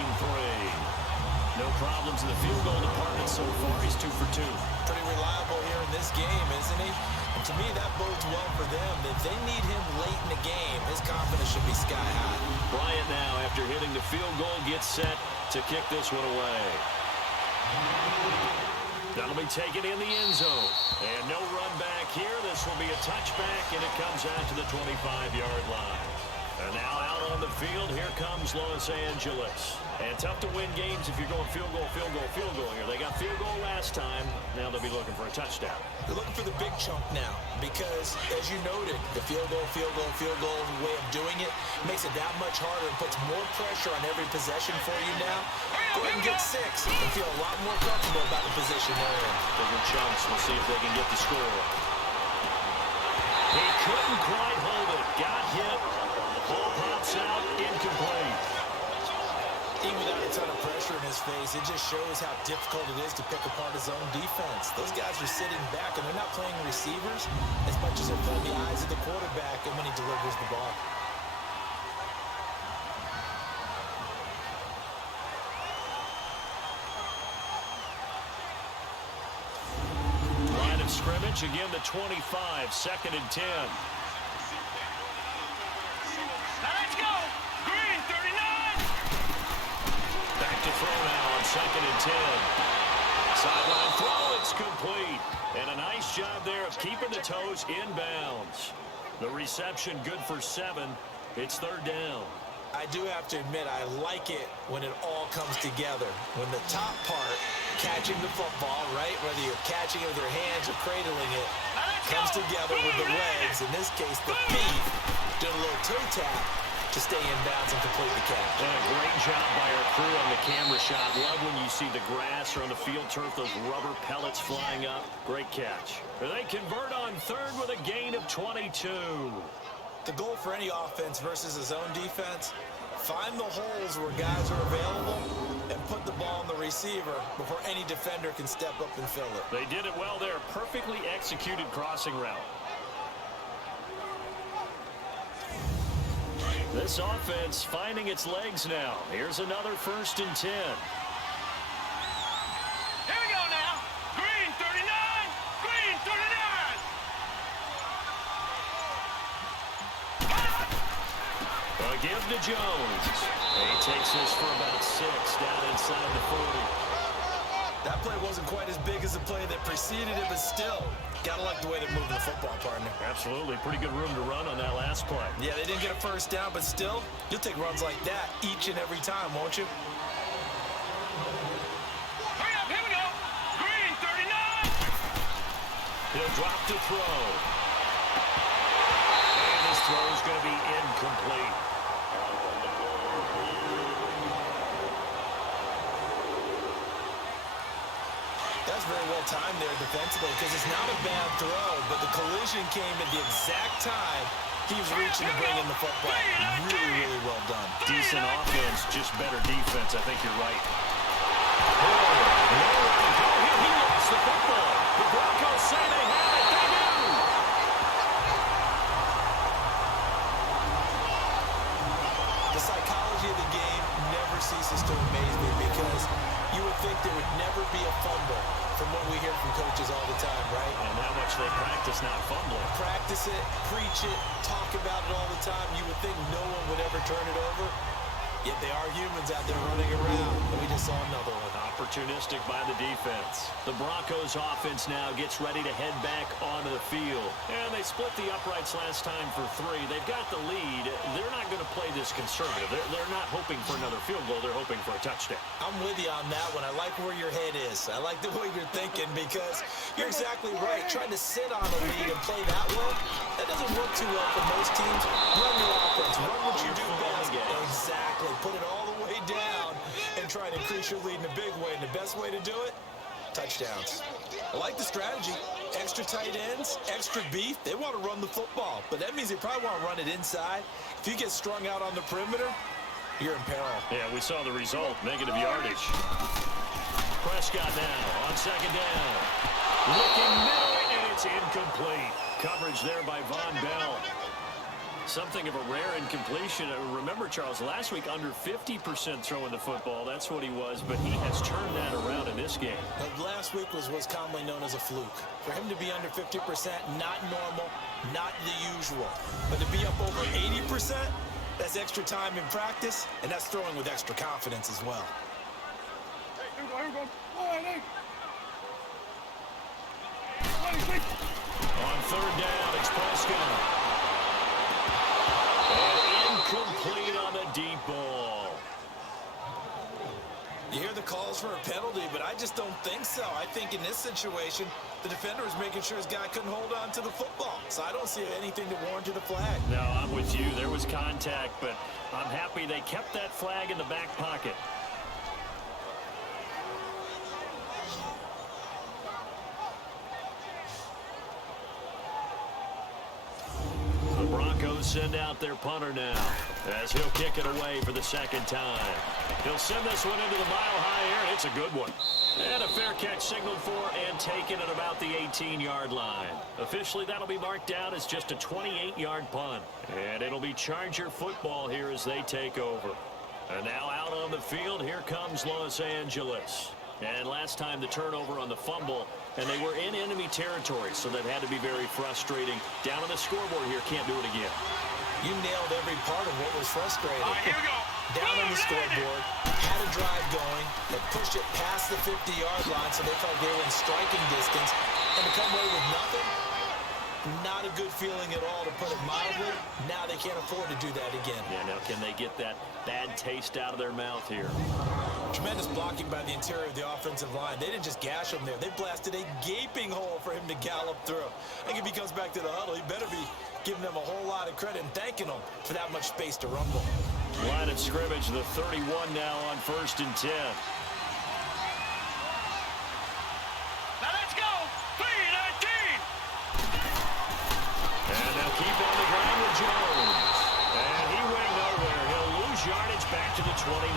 No problems in the field goal department so far. He's 2 for 2. Pretty reliable here in this game, isn't he? And to me, that bodes well for them. If they need him late in the game, his confidence should be sky high. Bryant now, after hitting the field goal, gets set to kick this one away. That'll be taken in the end zone. And no run back here. This will be a touchback, and it comes out to the 25-yard line. And now out on the field, here comes Los Angeles. And tough to win games if you're going field goal, field goal, field goal here. They got field goal last time. Now they'll be looking for a touchdown. They're looking for the big chunk now because, as you noted, the field goal way of doing it makes it that much harder and puts more pressure on every possession for you now. Go ahead and get 6 and feel a lot more comfortable about the position they're in. Bigger chunks. We'll see if they can get the score. He couldn't quite hold it. Got hit. Ball pops out. Incomplete. Even without a ton of pressure in his face, it just shows how difficult it is to pick apart his own defense. Those guys are sitting back, and they're not playing receivers as much as they're playing the eyes of the quarterback and when he delivers the ball. Line of scrimmage, again the 25, 2nd and 10. Let's go! Green, 39! Back to throw now on 2nd and 10. Sideline throw, it's complete. And a nice job there of keeping the toes in bounds. The reception good for 7. It's 3rd down. I do have to admit, I like it when it all comes together. When the top part, catching the football, right, whether you're catching it with your hands or cradling it, comes together with the legs, in this case the feet, doing a little toe tap, to stay in bounds and complete the catch. And a great job by our crew on the camera shot. Love when you see the grass or on the field turf, those rubber pellets flying up. Great catch. They convert on third with a gain of 22. The goal for any offense versus a zone defense, find the holes where guys are available and put the ball on the receiver before any defender can step up and fill it. They did it well there. Perfectly executed crossing route. This offense finding its legs now. Here's another 1st and 10. Here we go now. Green 39. Green 39. A give to Jones. He takes this for about 6 down inside the 40. That play wasn't quite as big as the play that preceded it, but still, gotta like the way they're moving the football, partner. Absolutely. Pretty good room to run on that last play. Yeah, they didn't get a first down, but still, you'll take runs like that each and every time, won't you? Hurry up, here we go. Green 39. He'll drop to throw. And his throw is going to be incomplete. That's very well timed there defensively because it's not a bad throw, but the collision came at the exact time he was reaching to bring in the football. Really, really well done. Decent offense, just better defense. I think you're right. He lost the football. The Broncos say they have it. They do. The psychology of the game never ceases to amaze me because you would think there would never be a fumble from what we hear from coaches all the time, right? And how much they practice not fumbling. Practice it, preach it, talk about it all the time. You would think no one would ever turn it over. Yet they are humans out there running around, and we just saw another one. Opportunistic by the defense. The Broncos offense now gets ready to head back onto the field. And they split the uprights last time for 3. They've got the lead. They're not going to play this conservative. They're not hoping for another field goal. They're hoping for a touchdown. I'm with you on that one. I like where your head is. I like the way you're thinking because you're exactly right. Trying to sit on a lead and play that well, that doesn't work too well for most teams. Run your offense. Run what you do best. Exactly. Put it all the way down and try to increase your lead in a big way. And the best way to do it, touchdowns. I like the strategy. Extra tight ends, extra beef. They want to run the football, but that means they probably want to run it inside. If you get strung out on the perimeter, you're in peril. Yeah, we saw the result. Negative yardage. Prescott now on 2nd down. Looking middle, and it's incomplete. Coverage there by Von Bell. Something of a rare incompletion. Remember, Charles, last week under 50% throwing the football. That's what he was, but he has turned that around in this game. Last week was what's commonly known as a fluke. For him to be under 50%, not normal, not the usual. But to be up over 80%, that's extra time in practice, and that's throwing with extra confidence as well. On 3rd down, it's Prescott. Incomplete on the deep ball. You hear the calls for a penalty, but I just don't think so. I think in this situation, the defender was making sure his guy couldn't hold on to the football. So I don't see anything that warranted a flag. No, I'm with you. There was contact, but I'm happy they kept that flag in the back pocket. The Broncos send out their punter now as he'll kick it away for the 2nd time. He'll send this one into the mile-high air, and it's a good one. And a fair catch signaled for and taken at about the 18-yard line. Officially, that'll be marked down as just a 28-yard punt. And it'll be Charger football here as they take over. And now out on the field, here comes Los Angeles. And last time the turnover on the fumble, and they were in enemy territory, so that had to be very frustrating. Down on the scoreboard here, can't do it again. You nailed every part of what was frustrating. All right, here we go. Down on the scoreboard, had a drive going, that pushed it past the 50-yard line, so they felt they were in striking distance, and to come away with nothing, not a good feeling at all, to put it mildly. Now they can't afford to do that again. Yeah, now can they get that bad taste out of their mouth here? Tremendous blocking by the interior of the offensive line. They didn't just gash him there. They blasted a gaping hole for him to gallop through. I think if he comes back to the huddle, he better be giving them a whole lot of credit and thanking them for that much space to rumble. Line of scrimmage, the 31 now on 1st and 10. Now let's go. 3-19. And they'll keep on the ground with Jones. And he went nowhere. He'll lose yardage back to the 29.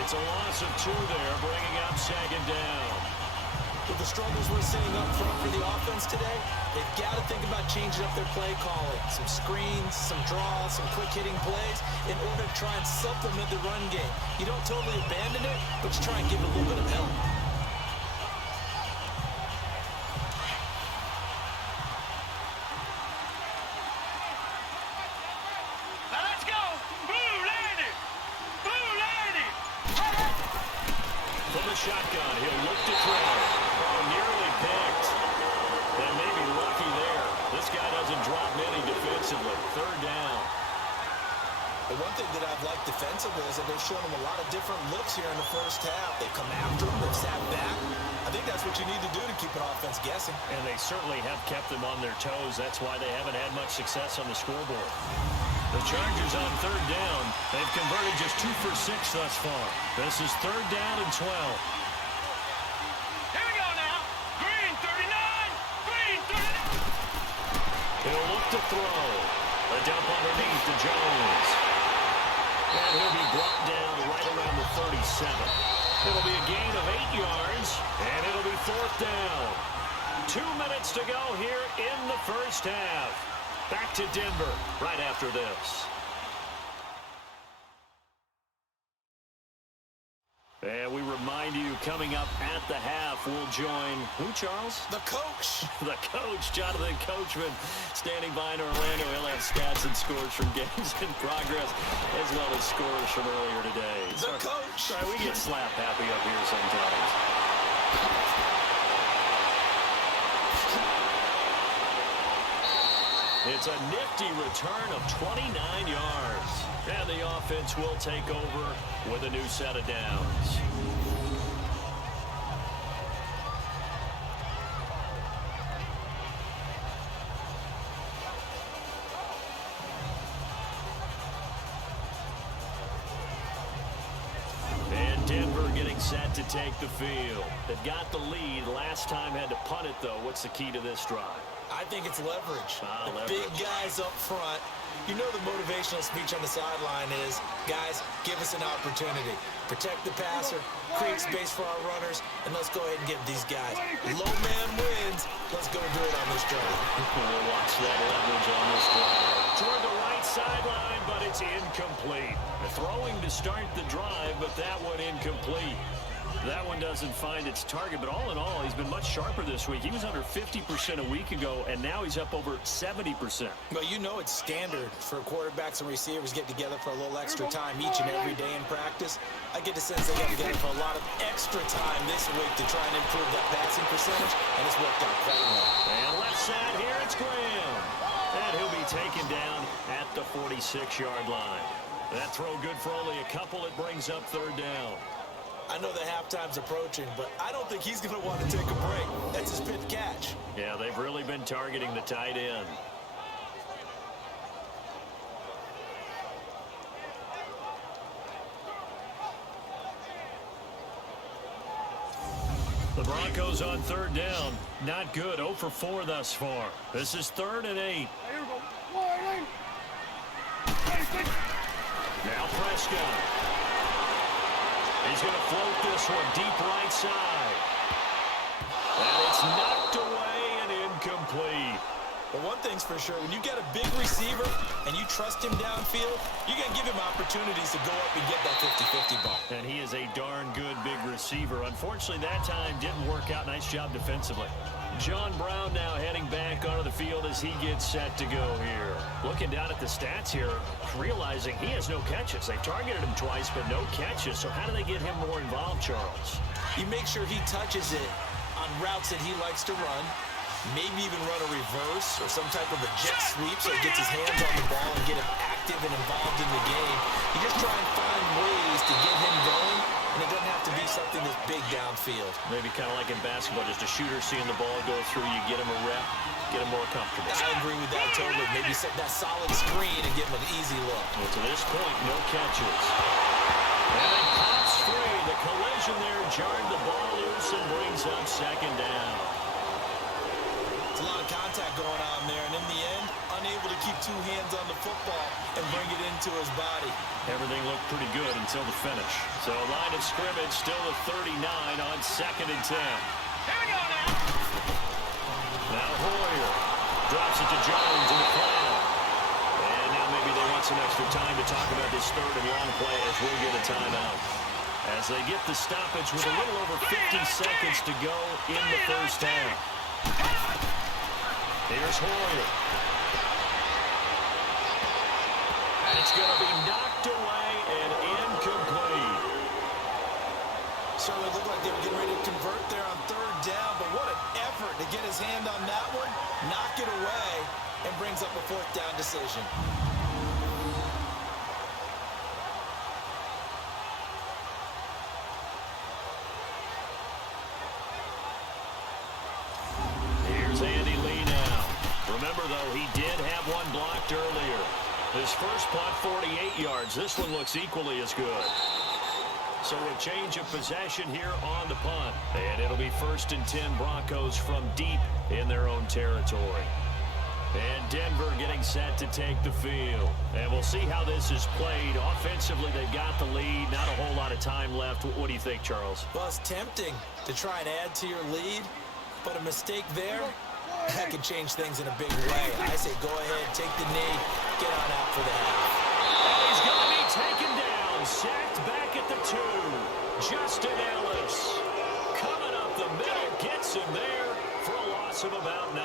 It's a loss of 2 there, bringing up 2nd down. With the struggles we're seeing up front for the offense today, they've got to think about changing up their play calling. Some screens, some draws, some quick-hitting plays in order to try and supplement the run game. You don't totally abandon it, but you try and give it a little bit of help. Now let's go. Blue lady. Blue lady. From the shotgun, he'll look to throw. Oh, nearly picked. And maybe lucky there. This guy doesn't drop many defensively. 3rd down. The one thing that I've liked defensively is that they've shown them a lot of different looks here in the first half. They've come after them. They've sat back. I think that's what you need to do to keep an offense guessing. And they certainly have kept them on their toes. That's why they haven't had much success on the scoreboard. The Chargers on 3rd down. They've converted just 2 for 6 thus far. This is 3rd down and 12. Here we go now. Green 39. Green 39. He'll look to throw. A dump underneath to Jones. And he'll be brought down right around the 37. It'll be a gain of 8 yards, and it'll be 4th down. 2 minutes to go here in the first half. Back to Denver right after this. And we remind you, coming up at the half, we'll join who, Charles? The coach. The coach, Jonathan Coachman, standing by in Orlando. He'll have stats and scores from games in progress, as well as scores from earlier today. The coach. Sorry, we get slap happy up here sometimes. It's a nifty return of 29 yards. And the offense will take over with a new set of downs. And Denver getting set to take the field. They've got the lead. Last time had to punt it, though. What's the key to this drive? I think it's leverage. The Leverage. big guys up front. You know the motivational speech on the sideline is, guys, give us an opportunity. Protect the passer, create space for our runners, and let's go ahead and give these guys. Low man wins. Let's go do it on this drive. We'll watch that leverage on this drive. Toward the right sideline, but it's incomplete. Throwing to start the drive, but that one incomplete. That one doesn't find its target, but all in all, he's been much sharper this week. He was under 50% a week ago, and now he's up over 70%. Well, you know it's standard for quarterbacks and receivers get together for a little extra time each and every day in practice. I get the sense they got together for a lot of extra time this week to try and improve that passing percentage, and it's worked out quite well. And left side here, it's Graham. And he'll be taken down at the 46-yard line. That throw good for only a couple. It brings up 3rd down. I know the halftime's approaching, but I don't think he's going to want to take a break. That's his fifth catch. Yeah, they've really been targeting the tight end. The Broncos on 3rd down. Not good. 0 for 4 thus far. This is 3rd and 8. Now Prescott. He's going to float this one deep right side. And it's knocked away and incomplete. But one thing's for sure, when you get a big receiver and you trust him downfield, you're going to give him opportunities to go up and get that 50-50 ball. And he is a darn good big receiver. Unfortunately, that time didn't work out. Nice job defensively. John Brown now heading back onto the field as he gets set to go here. Looking down at the stats here, realizing he has no catches. They've targeted him twice, but no catches. So how do they get him more involved, Charles? You make sure he touches it on routes that he likes to run. Maybe even run a reverse or some type of a jet sweep so he gets his hands on the ball and get him active and involved in the game. You just try and find ways to get him going. And protecting this big downfield. Maybe kind of like in basketball, just a shooter seeing the ball go through, you get him a rep, get him more comfortable. I agree with that totally. Maybe set that solid screen and give him an easy look. Well, to this point, no catches. And it pops free. The collision there jarred the ball loose and brings up second down. It's a lot of contact going on there, and in the end, unable to keep two hands on the football and bring it into his body. Everything looked pretty good until the finish. So line of scrimmage still at 39 on 2nd and 10. Here we go now. Now Hoyer drops it to Jones in the flat. And now maybe they want some extra time to talk about this 3rd and long play as we'll get a timeout. As they get the stoppage with a little over 50 seconds to go in the first half. Here's Hoyer. And it's going to be knocked away and incomplete. Certainly looked like they were getting ready to convert there on 3rd down, but what an effort to get his hand on that one, knock it away, and brings up a 4th down decision. Here's Andy Lee now. Remember, though, he did have one blocked earlier. His first punt, 48 yards. This one looks equally as good. So a change of possession here on the punt. And it'll be 1st and 10 Broncos from deep in their own territory. And Denver getting set to take the field. And we'll see how this is played. Offensively, they've got the lead. Not a whole lot of time left. What do you think, Charles? Well, it's tempting to try and add to your lead, but a mistake there, that could change things in a big way. I say go ahead, take the knee, get on out for the half. He's going to be taken down, sacked back at the 2. Justin Ellis coming up the middle, gets him there for a loss of about 9.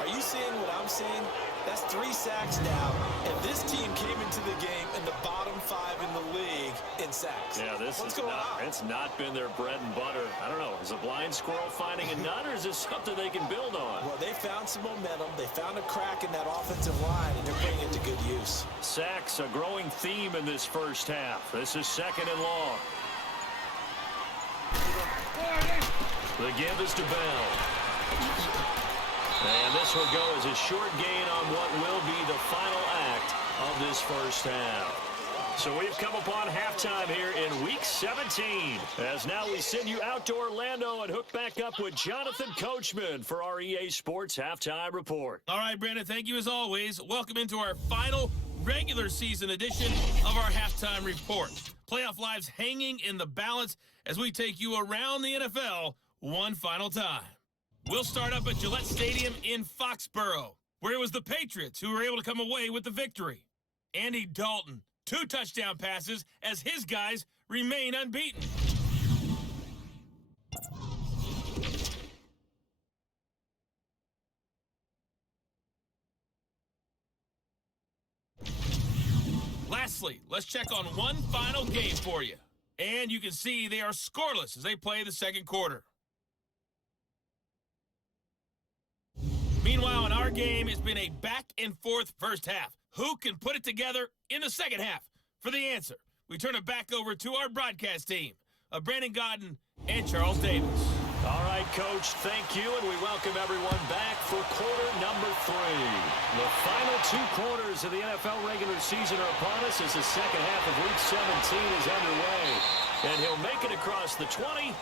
Are you seeing what I'm seeing? That's 3 sacks now. And this team came into the game in the bottom 5 in the league in sacks. Yeah, What's going on? It's not been their bread and butter. I don't know. Is a blind squirrel finding a nut, or is this something they can build on? Well, they found some momentum. They found a crack in that offensive line, and they're putting it to good use. Sacks, a growing theme in this first half. This is 2nd and long. The give is to Bell. And this will go as a short gain on what will be the final act of this first half. So we've come upon halftime here in Week 17. As now we send you out to Orlando and hook back up with Jonathan Coachman for our EA Sports Halftime Report. All right, Brandon, thank you as always. Welcome into our final regular season edition of our halftime report. Playoff lives hanging in the balance as we take you around the NFL one final time. We'll start up at Gillette Stadium in Foxborough, where it was the Patriots who were able to come away with the victory. Andy Dalton, 2 touchdown passes as his guys remain unbeaten. Lastly, let's check on one final game for you. And you can see they are scoreless as they play the second quarter. Meanwhile, in our game, it's been a back-and-forth first half. Who can put it together in the second half? For the answer, we turn it back over to our broadcast team of Brandon Godden and Charles Davis. All right, Coach, thank you, and we welcome everyone back for quarter number 3. The final 2 quarters of the NFL regular season are upon us as the second half of Week 17 is underway. And he'll make it across the 20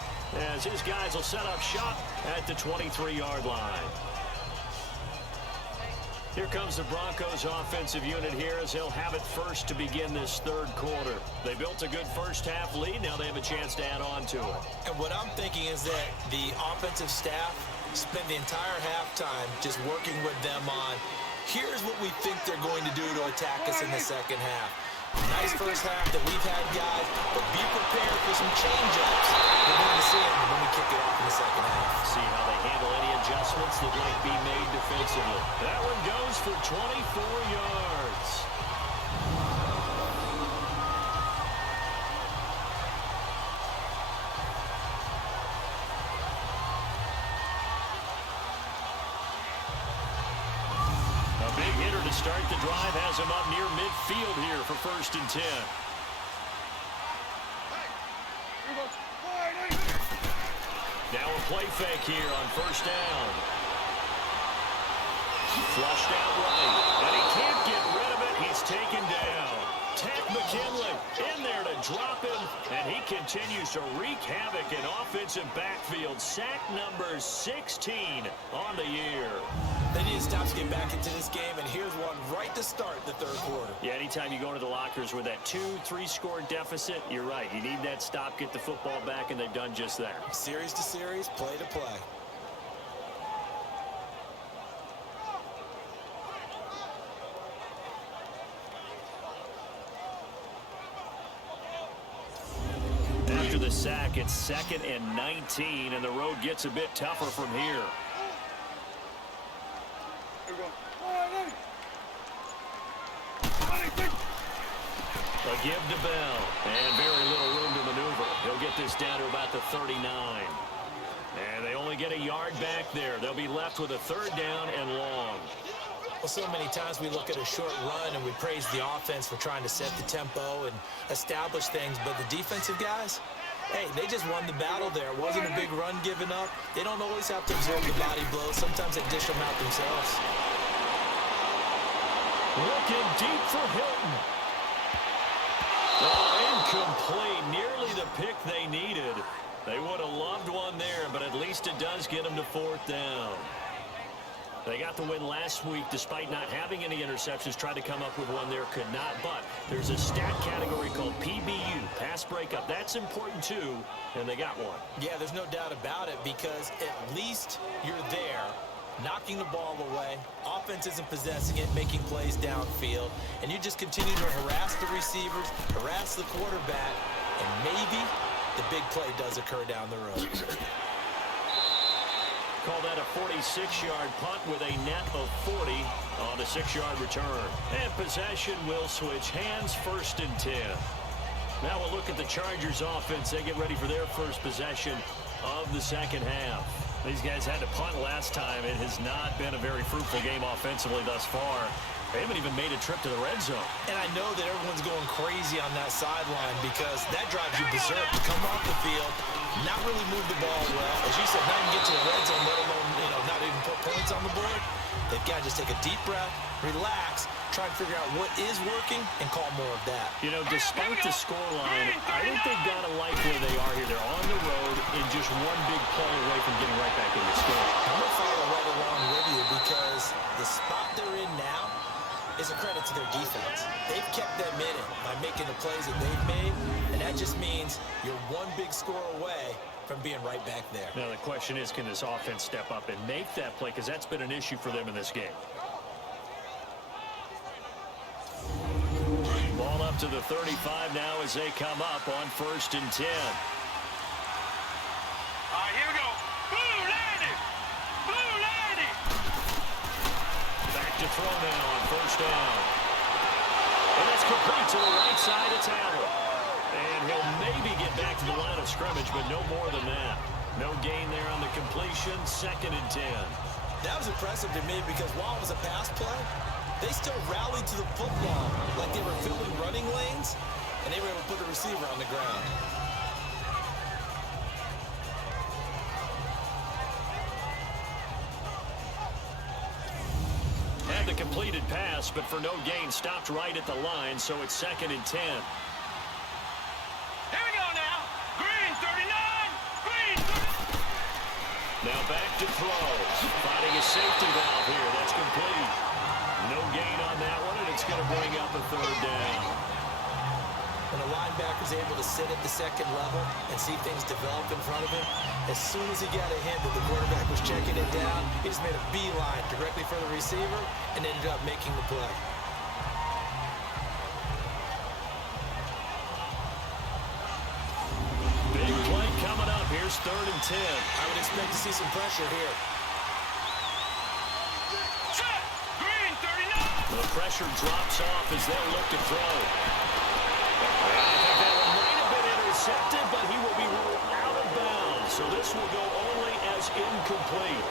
as his guys will set up shop at the 23-yard line. Here comes the Broncos offensive unit here as they'll have it first to begin this third quarter. They built a good first half lead. Now they have a chance to add on to it. And what I'm thinking is that the offensive staff spend the entire halftime just working with them on, here's what we think they're going to do to attack us in the second half. Nice first half that we've had, guys, but be prepared for some change-ups. We're going to see them when we kick it off in the second half. See how they handle any adjustments that might be made defensively. That one goes for 24 yards. A big hitter to start the drive has him up near midfield here for 1st and 10. Now a play fake here on first down. Flushed out right, and he can't get rid of it. He's taken down. Ted McKinley in there to drop him, and he continues to wreak havoc in offensive backfield. Sack number 16 on the year. They need to stop to get back into this game, and here's one right to start the third quarter. Yeah, anytime you go into the lockers with that 2-3 score deficit, you're right. You need that stop, get the football back, and they've done just that. Series to series, play to play. After the sack, it's 2nd and 19, and the road gets a bit tougher from here. A give to Bell, and very little room to maneuver. He'll get this down to about the 39. And they only get a yard back there. They'll be left with a 3rd down and long. Well, so many times we look at a short run and we praise the offense for trying to set the tempo and establish things, but the defensive guys, hey, they just won the battle there. It wasn't a big run given up. They don't always have to absorb the body blows. Sometimes they dish them out themselves. Looking deep for Hilton. Oh, incomplete. Nearly the pick they needed. They would have loved one there, but at least it does get them to 4th down. They got the win last week despite not having any interceptions. Tried to come up with one there, could not. But there's a stat category called PBU, pass breakup. That's important too, and they got one. Yeah, there's no doubt about it, because at least you're there, knocking the ball away. Offense isn't possessing it, making plays downfield. And you just continue to harass the receivers, harass the quarterback, and maybe the big play does occur down the road. Call that a 46-yard punt with a net of 40 on a 6-yard return. And possession will switch hands, 1st and 10. Now we'll look at the Chargers offense. They get ready for their first possession of the second half. These guys had to punt last time. It has not been a very fruitful game offensively thus far. They haven't even made a trip to the red zone. And I know that everyone's going crazy on that sideline, because that drives you berserk to come off the field, not really move the ball well. As you said, not even get to the red zone, let alone, not even put points on the board. They've got to just take a deep breath, relax, try and figure out what is working, and call more of that. Despite the scoreline, I think they've got to like where they are here. They're on the road and just one big play away from getting right back in this game. I'm going to follow right along with you, because the spot they're in now is a credit to their defense. They've kept them in it by making the plays that they've made, and that just means you're one big score away from being right back there. Now the question is, can this offense step up and make that play, because that's been an issue for them in this game. Ball up to the 35 now as they come up on 1st and 10. All right, here we go. Blue lady! Blue lady! Back to throw now on 1st down. And that's complete to the right side. It's Allen. And he'll maybe get back to the line of scrimmage, but no more than that. No gain there on the completion. 2nd and 10. That was impressive to me, because while it was a pass play, they still rallied to the football like they were filling running lanes, and they were able to put the receiver on the ground. Had the completed pass, but for no gain, stopped right at the line, so it's 2nd and 10. Here we go now. Green 39. Green 30. Now back to throw. Finding a safety valve here. That's complete. No gain on that one, and it's going to bring up a 3rd down. When a linebacker's able to sit at the 2nd level and see things develop in front of him, as soon as he got a hint that the quarterback was checking it down, he just made a beeline directly for the receiver and ended up making the play. Big play coming up. Here's 3rd and 10. I would expect to see some pressure here. Check. Green 39. The pressure drops off as they'll look to throw. I think that one might have been intercepted, but he will be ruled out of bounds. So this will go only as incomplete.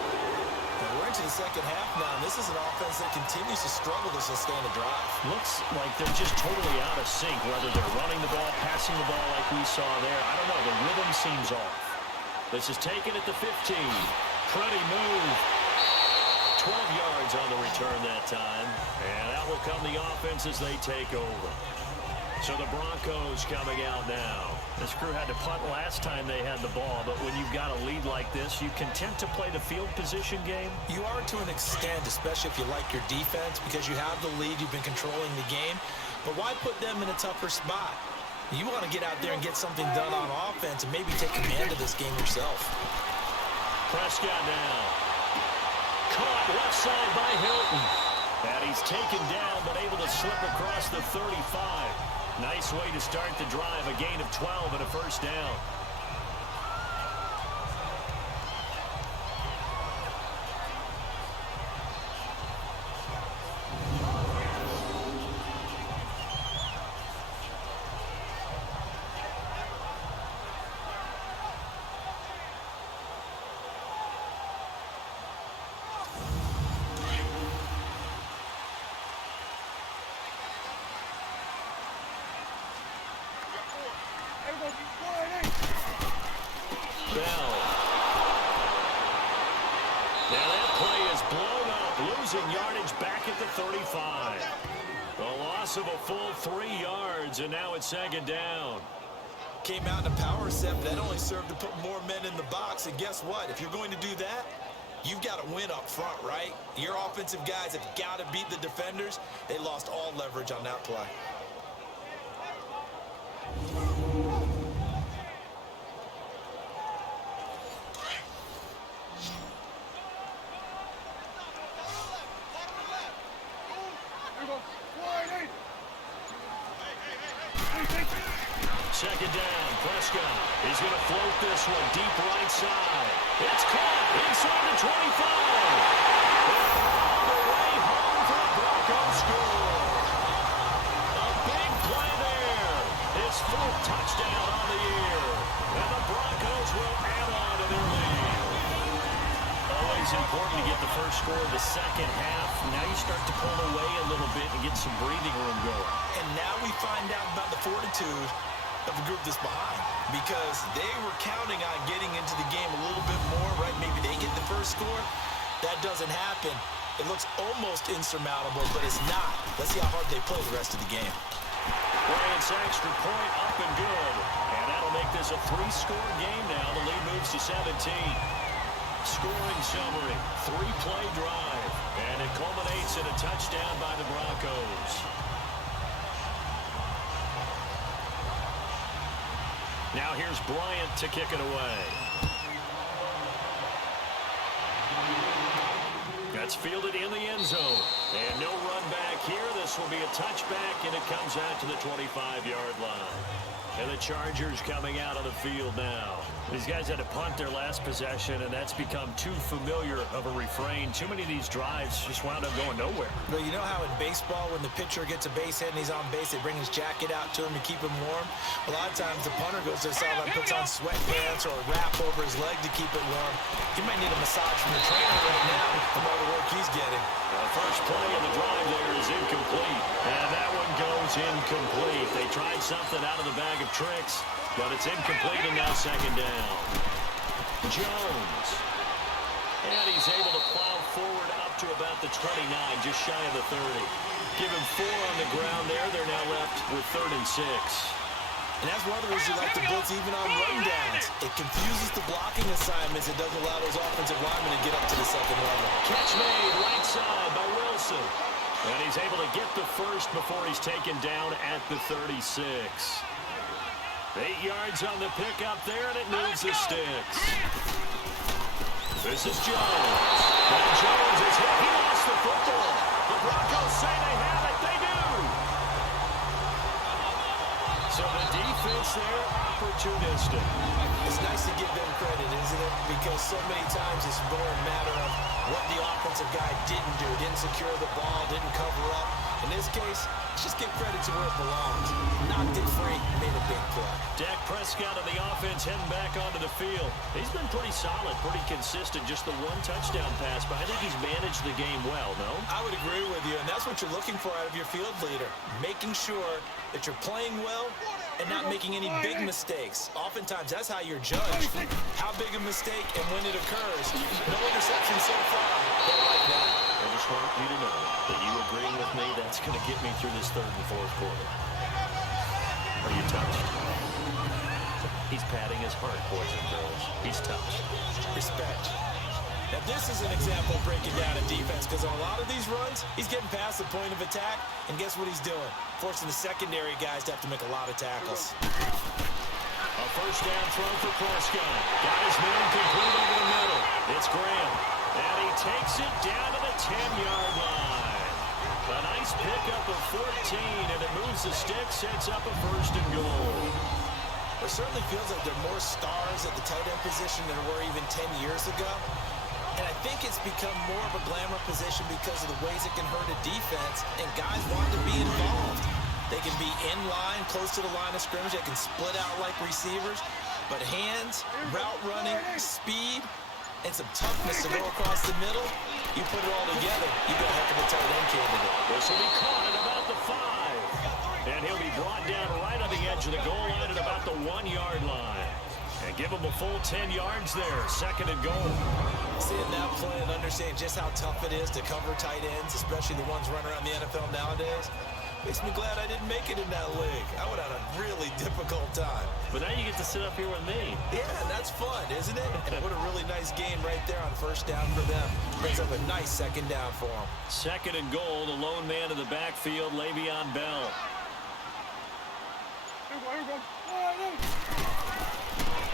Now we're into the second half now, and this is an offense that continues to struggle to sustain a drive. Looks like they're just totally out of sync, whether they're running the ball, passing the ball like we saw there. I don't know. The rhythm seems off. This is taken at the 15. Pretty move. 12 yards on the return that time. And out will come the offense as they take over. So the Broncos coming out now. This crew had to punt last time they had the ball, but when you've got a lead like this, you content to play the field position game? You are to an extent, especially if you like your defense, because you have the lead, you've been controlling the game. But why put them in a tougher spot? You want to get out there and get something done on offense and maybe take command of this game yourself. Prescott now. Caught left side by Hilton. And he's taken down, but able to slip across the 35. Nice way to start the drive. A gain of 12 and a first down. Yardage back at the 35. The loss of a full 3 yards, and now it's second down. Came out in a power set, but that only served to put more men in the box. And guess what? If you're going to do that, you've got to win up front, right? Your offensive guys have got to beat the defenders. They lost all leverage on that play. Second down, Prescott. He's going to float this one deep right side. It's caught inside the 25. On the way home for the Broncos score. A big play there. His fourth touchdown on the year. And the Broncos will add on to their lead. Always important to get the first score of the second half. Now you start to pull away a little bit and get some breathing room going. And now we find out about the fortitude of the group that's behind, because they were counting on getting into the game a little bit more, right? Maybe they get the first score. That doesn't happen. It looks almost insurmountable, but it's not. Let's see how hard they play the rest of the game. Bryant's extra point up and good. And that'll make this a 3-score game now. The lead moves to 17. Scoring summary, 3-play drive. And it culminates in a touchdown by the Broncos. Now here's Bryant to kick it away. That's fielded in the end zone. And no run back here. This will be a touchback, and it comes out to the 25-yard line. And the Chargers coming out on the field now. These guys had to punt their last possession, and that's become too familiar of a refrain. Too many of these drives just wound up going nowhere. But you know how in baseball, when the pitcher gets a base hit and he's on base, they bring his jacket out to him to keep him warm? A lot of times the punter goes to the sideline, puts on sweatpants or a wrap over his leg to keep it warm. He might need a massage from the trainer right now from all the work he's getting. The first play of the drive there is incomplete. And that one goes incomplete. They tried something out of the bag of tricks, but it's incomplete, and now second down. Jones. And he's able to plow forward up to about the 29, just shy of the 30. Give him 4 on the ground there. They're now left with 3rd and 6. And that's one of the reasons you like to blitz even on rundowns. It confuses the blocking assignments. It doesn't allow those offensive linemen to get up to the second level. Catch made right side by Wilson. And he's able to get the first before he's taken down at the 36. 8 yards on the pickup there, and it moves the sticks. This is Jones. And Jones is hit. He lost the football. The Broncos say they have it. They do. So the defense there, opportunistic. It's nice to give them credit, isn't it? Because so many times it's more a matter of what the offensive guy didn't do. Didn't secure the ball, didn't cover up. In this case, just give credit to where it belongs. Knocked it free, made a big play. Dak Prescott on the offense heading back onto the field. He's been pretty solid, pretty consistent. Just the 1 touchdown pass, but I think he's managed the game well, no? I would agree with you, and that's what you're looking for out of your field leader. Making sure that you're playing well and not making any big mistakes. Oftentimes, that's how you're judged. How big a mistake and when it occurs. No interception so far. Don't like that. I just want you to know that you agreeing with me, that's going to get me through this third and fourth quarter. Are you touched? He's patting his heart, boys and girls. He's touched. Respect. Now, this is an example of breaking down a defense, because on a lot of these runs, he's getting past the point of attack, and guess what he's doing? Forcing the secondary guys to have to make a lot of tackles. A first down throw for Prescott. Got his man complete over the middle. It's Graham. And he takes it down to the 10-yard line. A nice pickup of 14, and it moves the stick, sets up a first and goal. It certainly feels like there are more stars at the tight end position than there were even 10 years ago. And I think it's become more of a glamour position because of the ways it can hurt a defense, and guys want to be involved. They can be in line, close to the line of scrimmage. They can split out like receivers. But hands, route running, speed, and some toughness to go across the middle, you put it all together, you got a heck of a tight end candidate. This will be caught at about the 5. And he'll be brought down right on the edge of the goal line at about the 1-yard line. And give him a full 10 yards there, second and goal. Seeing that play and understanding just how tough it is to cover tight ends, especially the ones running around the NFL nowadays, makes me glad I didn't make it in that league. I would have had a really difficult time. But now you get to sit up here with me. Yeah, that's fun, isn't it? And what a really nice game right there on first down for them. Brings up a nice second down for them. Second and goal, the lone man in the backfield, Le'Veon Bell.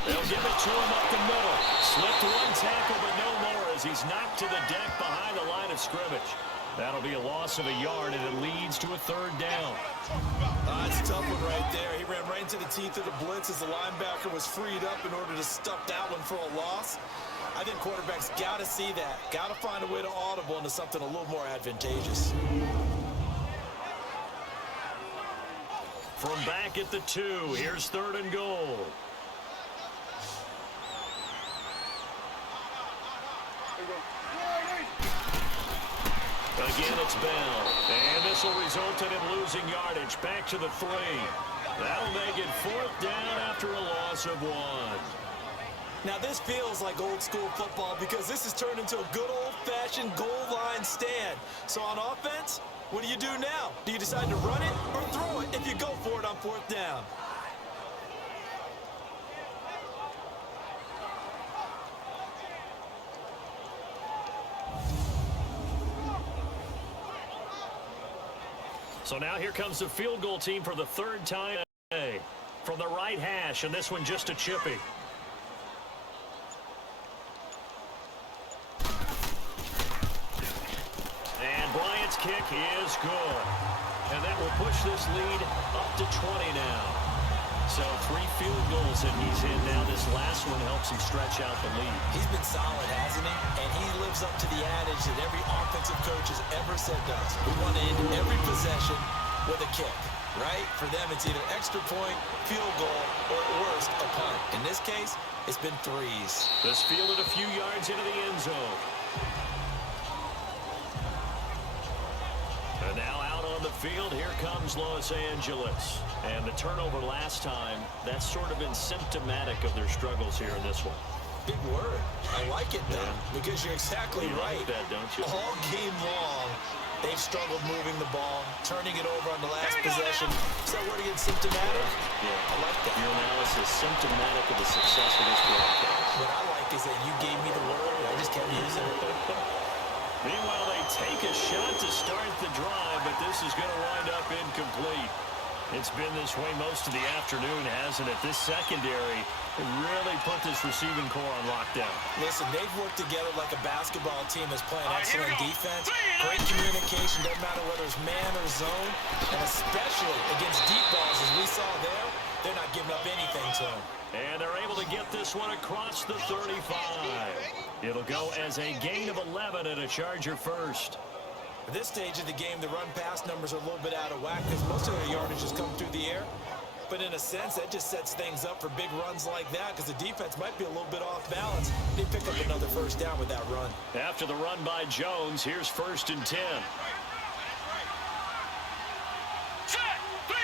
They'll give it to him up the middle. Slipped one tackle, but no more as he's knocked to the deck behind the line of scrimmage. That'll be a loss of a yard, and it leads to a third down. That's a tough one right there. He ran right into the teeth of the blitz as the linebacker was freed up in order to stuff that one for a loss. I think quarterbacks got to see that. Got to find a way to audible into something a little more advantageous. From back at the 2, here's third and goal. Again, it's Bell. And this will result in him losing yardage. Back to the 3. That'll make it fourth down after a loss of 1. Now, this feels like old school football because this has turned into a good old-fashioned goal line stand. So on offense, what do you do now? Do you decide to run it or throw it if you go for it on fourth down? So now here comes the field goal team for the third time today. From the right hash, and this one just a chippy. And Bryant's kick is good. And that will push this lead up to 20 now. So 3 field goals that he's in now. This last one helps him stretch out the lead. He's been solid, hasn't he? And he lives up to the adage that every offensive coach has ever said to us. We want to end every possession with a kick, right? For them, it's either extra point, field goal, or at worst, a punt. In this case, it's been 3s. This fielded a few yards into the end zone. And now out on the field, here comes Los Angeles. And the turnover last time, that's sort of been symptomatic of their struggles here in this one. Big word. I like it, though, because you're exactly right. Like that, don't you? All game long, they've struggled moving the ball, turning it over on the last possession. Is that word again, symptomatic? Yeah. I like that. Your analysis symptomatic of the success of this broadcast. What I like is that you gave me the word, and I just kept using it. Meanwhile, they take a shot to start the drive, but this is going to wind up incomplete. It's been this way most of the afternoon, hasn't it? This secondary really put this receiving core on lockdown. Listen, they've worked together like a basketball team that's playing excellent defense. Great communication, doesn't matter whether it's man or zone. And especially against deep balls, as we saw there, they're not giving up anything to them. And they're able to get this one across the 35. It'll go as a gain of 11 and a Charger first. At this stage of the game, the run-pass numbers are a little bit out of whack because most of their yardage has come through the air. But in a sense, that just sets things up for big runs like that because the defense might be a little bit off balance. They pick up another first down with that run. After the run by Jones, here's 1st and 10. Set, 3-19.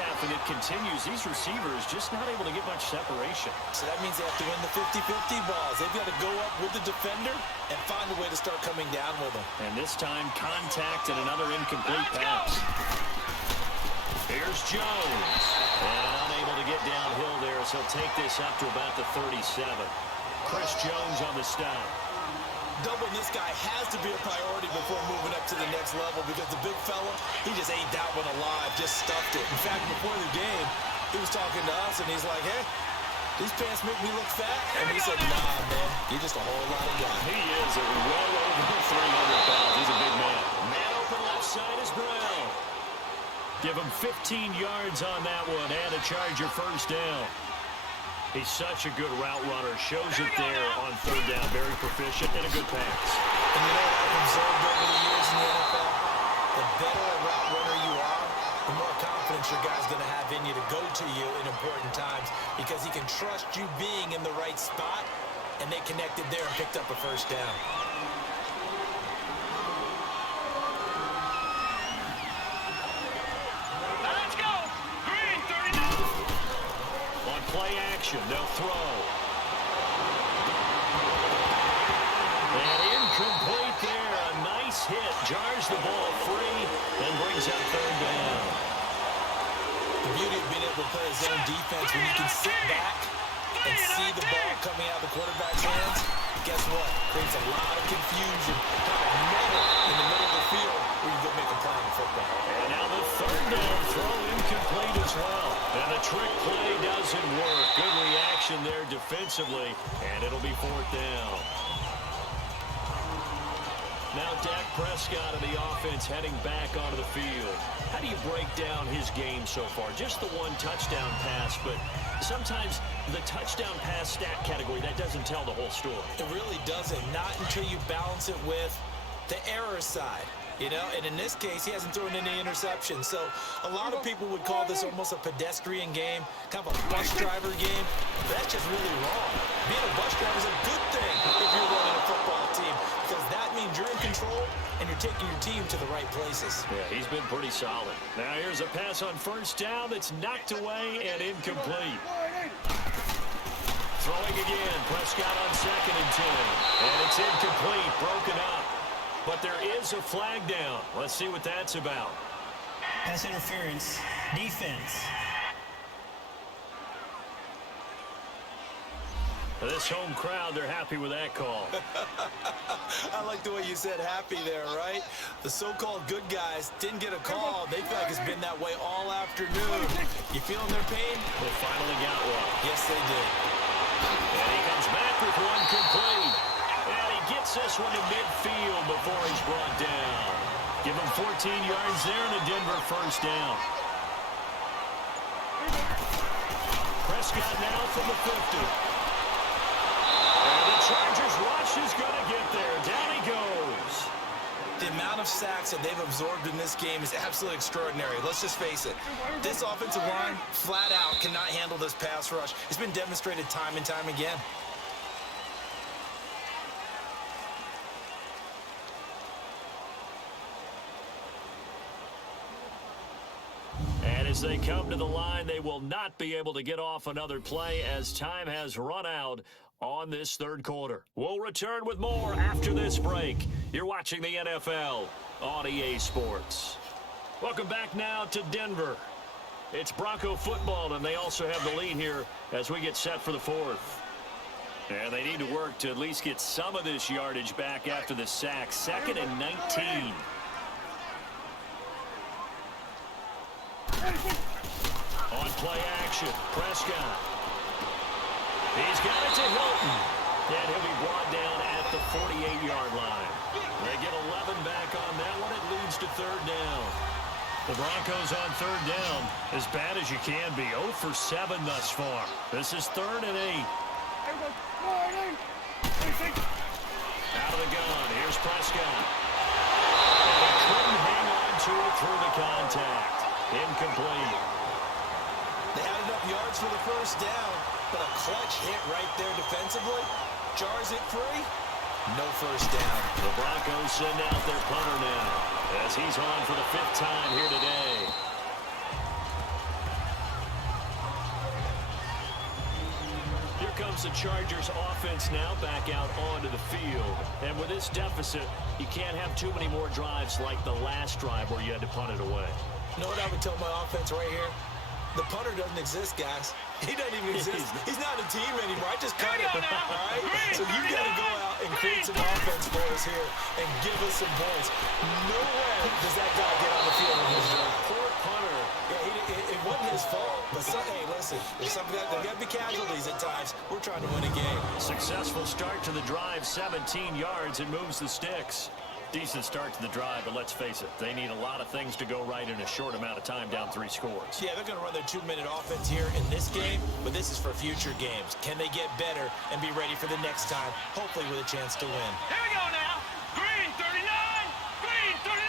half, and it continues. These receivers just not able to get much separation. So that means they have to win the 50-50 balls. They've got to go up with the defender and find a way to start coming down with them. And this time, contact and another incomplete pass. Here's Jones. And unable to get downhill there, so he'll take this up to about the 37. Chris Jones on the stop. Doubling this guy has to be a priority before moving up to the next level because the big fella, he just ate that one alive, just stuffed it. In fact, before the game, he was talking to us, and he's like, hey, these pants make me look fat. And we said, nah, man, you're just a whole lot of guy. He is well over 300 pounds. He's a big man. Man open left side is Brown. Give him 15 yards on that one and a Charger first down. He's such a good route runner. Shows it there on third down. Very proficient and a good pass. And you know what I've observed over the years in the NFL? The better a route runner you are, the more confidence your guy's going to have in you to go to you in important times because he can trust you being in the right spot, and they connected there and picked up a first down. Let's go. Green 39. On play action, they'll throw. And incomplete there. A nice hit. Jars the ball free and brings up third down. The beauty of being able to play his own defense when you can sit back and see the ball coming out of the quarterback's hands, guess what? Creates a lot of confusion. Kind of metal in the middle of the field where you go make a play in football. And now the third down throw incomplete as well. And the trick play doesn't work. Good reaction there defensively, and it'll be fourth down. Now Dak Prescott of the offense heading back onto the field. How do you break down his game so far? Just the one touchdown pass, but sometimes the touchdown pass stat category, that doesn't tell the whole story. It really doesn't. Not until you balance it with the error side. You know, and in this case, he hasn't thrown any interceptions. So a lot of people would call this almost a pedestrian game, kind of a bus driver game. But that's just really wrong. Being a bus driver is a good thing if you're running a football team because that means you're in control and you're taking your team to the right places. Yeah, he's been pretty solid. Now here's a pass on first down that's knocked away and incomplete. Throwing again, Prescott on 2nd and 10. And it's incomplete, broken up. But there is a flag down. Let's see what that's about. Pass interference. Defense. This home crowd, they're happy with that call. I like the way you said happy there, right? The so-called good guys didn't get a call. They feel like it's been that way all afternoon. You feeling their pain? They finally got one. Yes, they did. And he comes back with one complete. And he gets this one to midfield before he's brought down. Give him 14 yards there and a Denver first down. Prescott now from the 50. And the Chargers rush is going to get there. Down he goes. The amount of sacks that they've absorbed in this game is absolutely extraordinary. Let's just face it. This offensive line, flat out, cannot handle this pass rush. It's been demonstrated time and time again. And as they come to the line, they will not be able to get off another play as time has run out on this third quarter. We'll return with more after this break. You're watching the NFL on EA Sports. Welcome back now to Denver. It's Bronco football, and they also have the lead here as we get set for the fourth. And they need to work to at least get some of this yardage back after the sack. 2nd and 19. On play action, Prescott. He's got it to Hilton. And he'll be brought down at the 48-yard line. They get 11 back on that one. It leads to third down. The Broncos on third down, as bad as you can be. 0 for 7 thus far. This is 3rd and 8. Out of the gun, here's Prescott. And he couldn't hang on to it through the contact. Incomplete. They had enough yards for the first down, but a clutch hit right there defensively. Jars it free. No first down. The Broncos send out their punter now as he's on for the 5th time here today. comes the Chargers offense now back out onto the field. And with this deficit, you can't have too many more drives like the last drive where you had to punt it away. You know what I would tell my offense right here? The punter doesn't exist, guys. He doesn't even exist. He's not a team anymore. I just cut it, all right? So you got to go out and create some offense for us here and give us some points. No way does that guy get on the field in his job. Poor punter. Yeah, it wasn't his fault. But, hey, listen, there's there got to be casualties at times. We're trying to win a game. Successful start to the drive, 17 yards. It moves the sticks. Decent start to the drive, but let's face it, they need a lot of things to go right in a short amount of time down 3 scores. Yeah, they're going to run their 2-minute offense here in this game, but this is for future games. Can they get better and be ready for the next time, hopefully with a chance to win? Here we go now. Green 39. Green 39.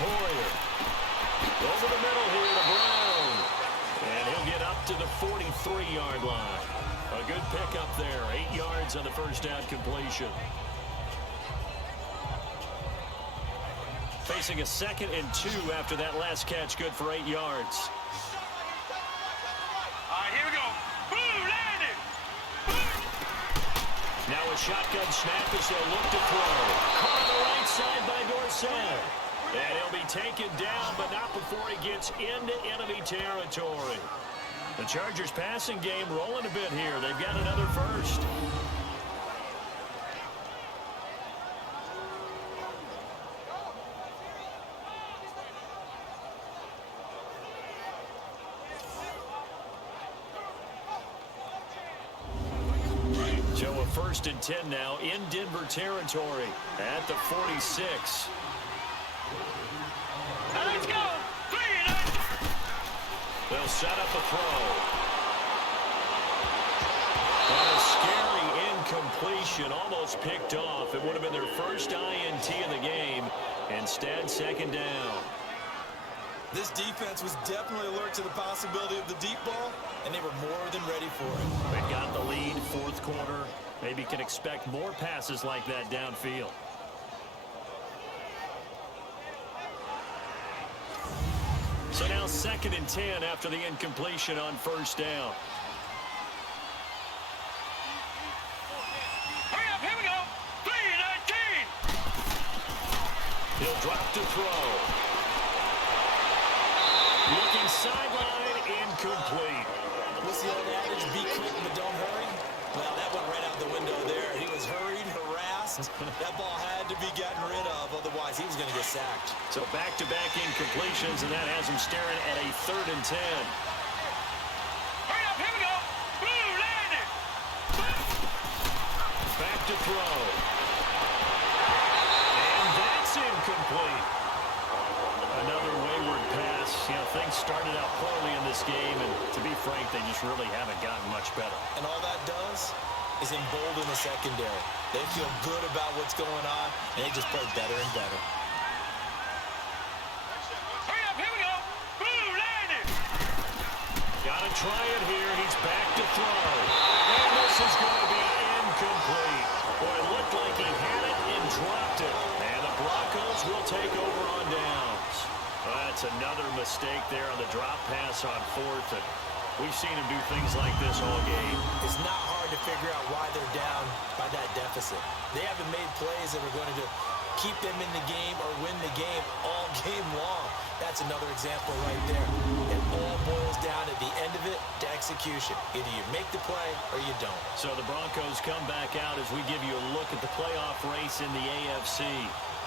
Hoyer. Over the middle here to Brown. And he'll get up to the 43-yard line. A good pickup there. 8 yards on the first down completion. Facing a 2nd and 2 after that last catch, good for 8 yards. All right, here we go. Boom, landed. Now a shotgun snap as they'll look to throw. Caught on the right side by Dorsett. And he'll be taken down, but not before he gets into enemy territory. The Chargers passing game rolling a bit here. They've got another first. So a 1st and 10 now in Denver territory at the 46. Let's go. They'll set up a throw. And a scary incompletion, almost picked off. It would have been their first INT of the game. Instead, 2nd down. This defense was definitely alert to the possibility of the deep ball, and they were more than ready for it. They've got the lead, 4th quarter. Maybe can expect more passes like that downfield. So now 2nd and 10 after the incompletion on 1st down. Hurry up, here we go. 3-19. He'll drop to throw. Looking sideline, incomplete. What's the old adage? Be quick, but don't hurry. Well, that went right out the window there. He was hurried, harassed. That ball had to be gotten rid of, otherwise he was going to get sacked. So back-to-back incompletions, and that has him staring at a 3rd and 10. Hurry up, here we go. Boom, landed. Back to throw. And that's incomplete. Another wayward pass. You know, things started out poorly in this game, and to be frank, they just really haven't gotten much better. And all that does is embolden the secondary. They feel good about what's going on, and they just play better and better. Hurry up, here we go. Boom, landed. Got to try it here. He's back to throw. And this is going to be incomplete. Boy, it looked like he had it and dropped it. And the Broncos will take over on downs. That's another mistake there on the drop pass on 4th. And we've seen him do things like this all game. It's not hard to figure out why they're down by that deficit. They haven't made plays that are going to keep them in the game or win the game all game long. That's another example right there. It all boils down at the end of it to execution. Either you make the play or you don't. So the Broncos come back out as we give you a look at the playoff race in the AFC.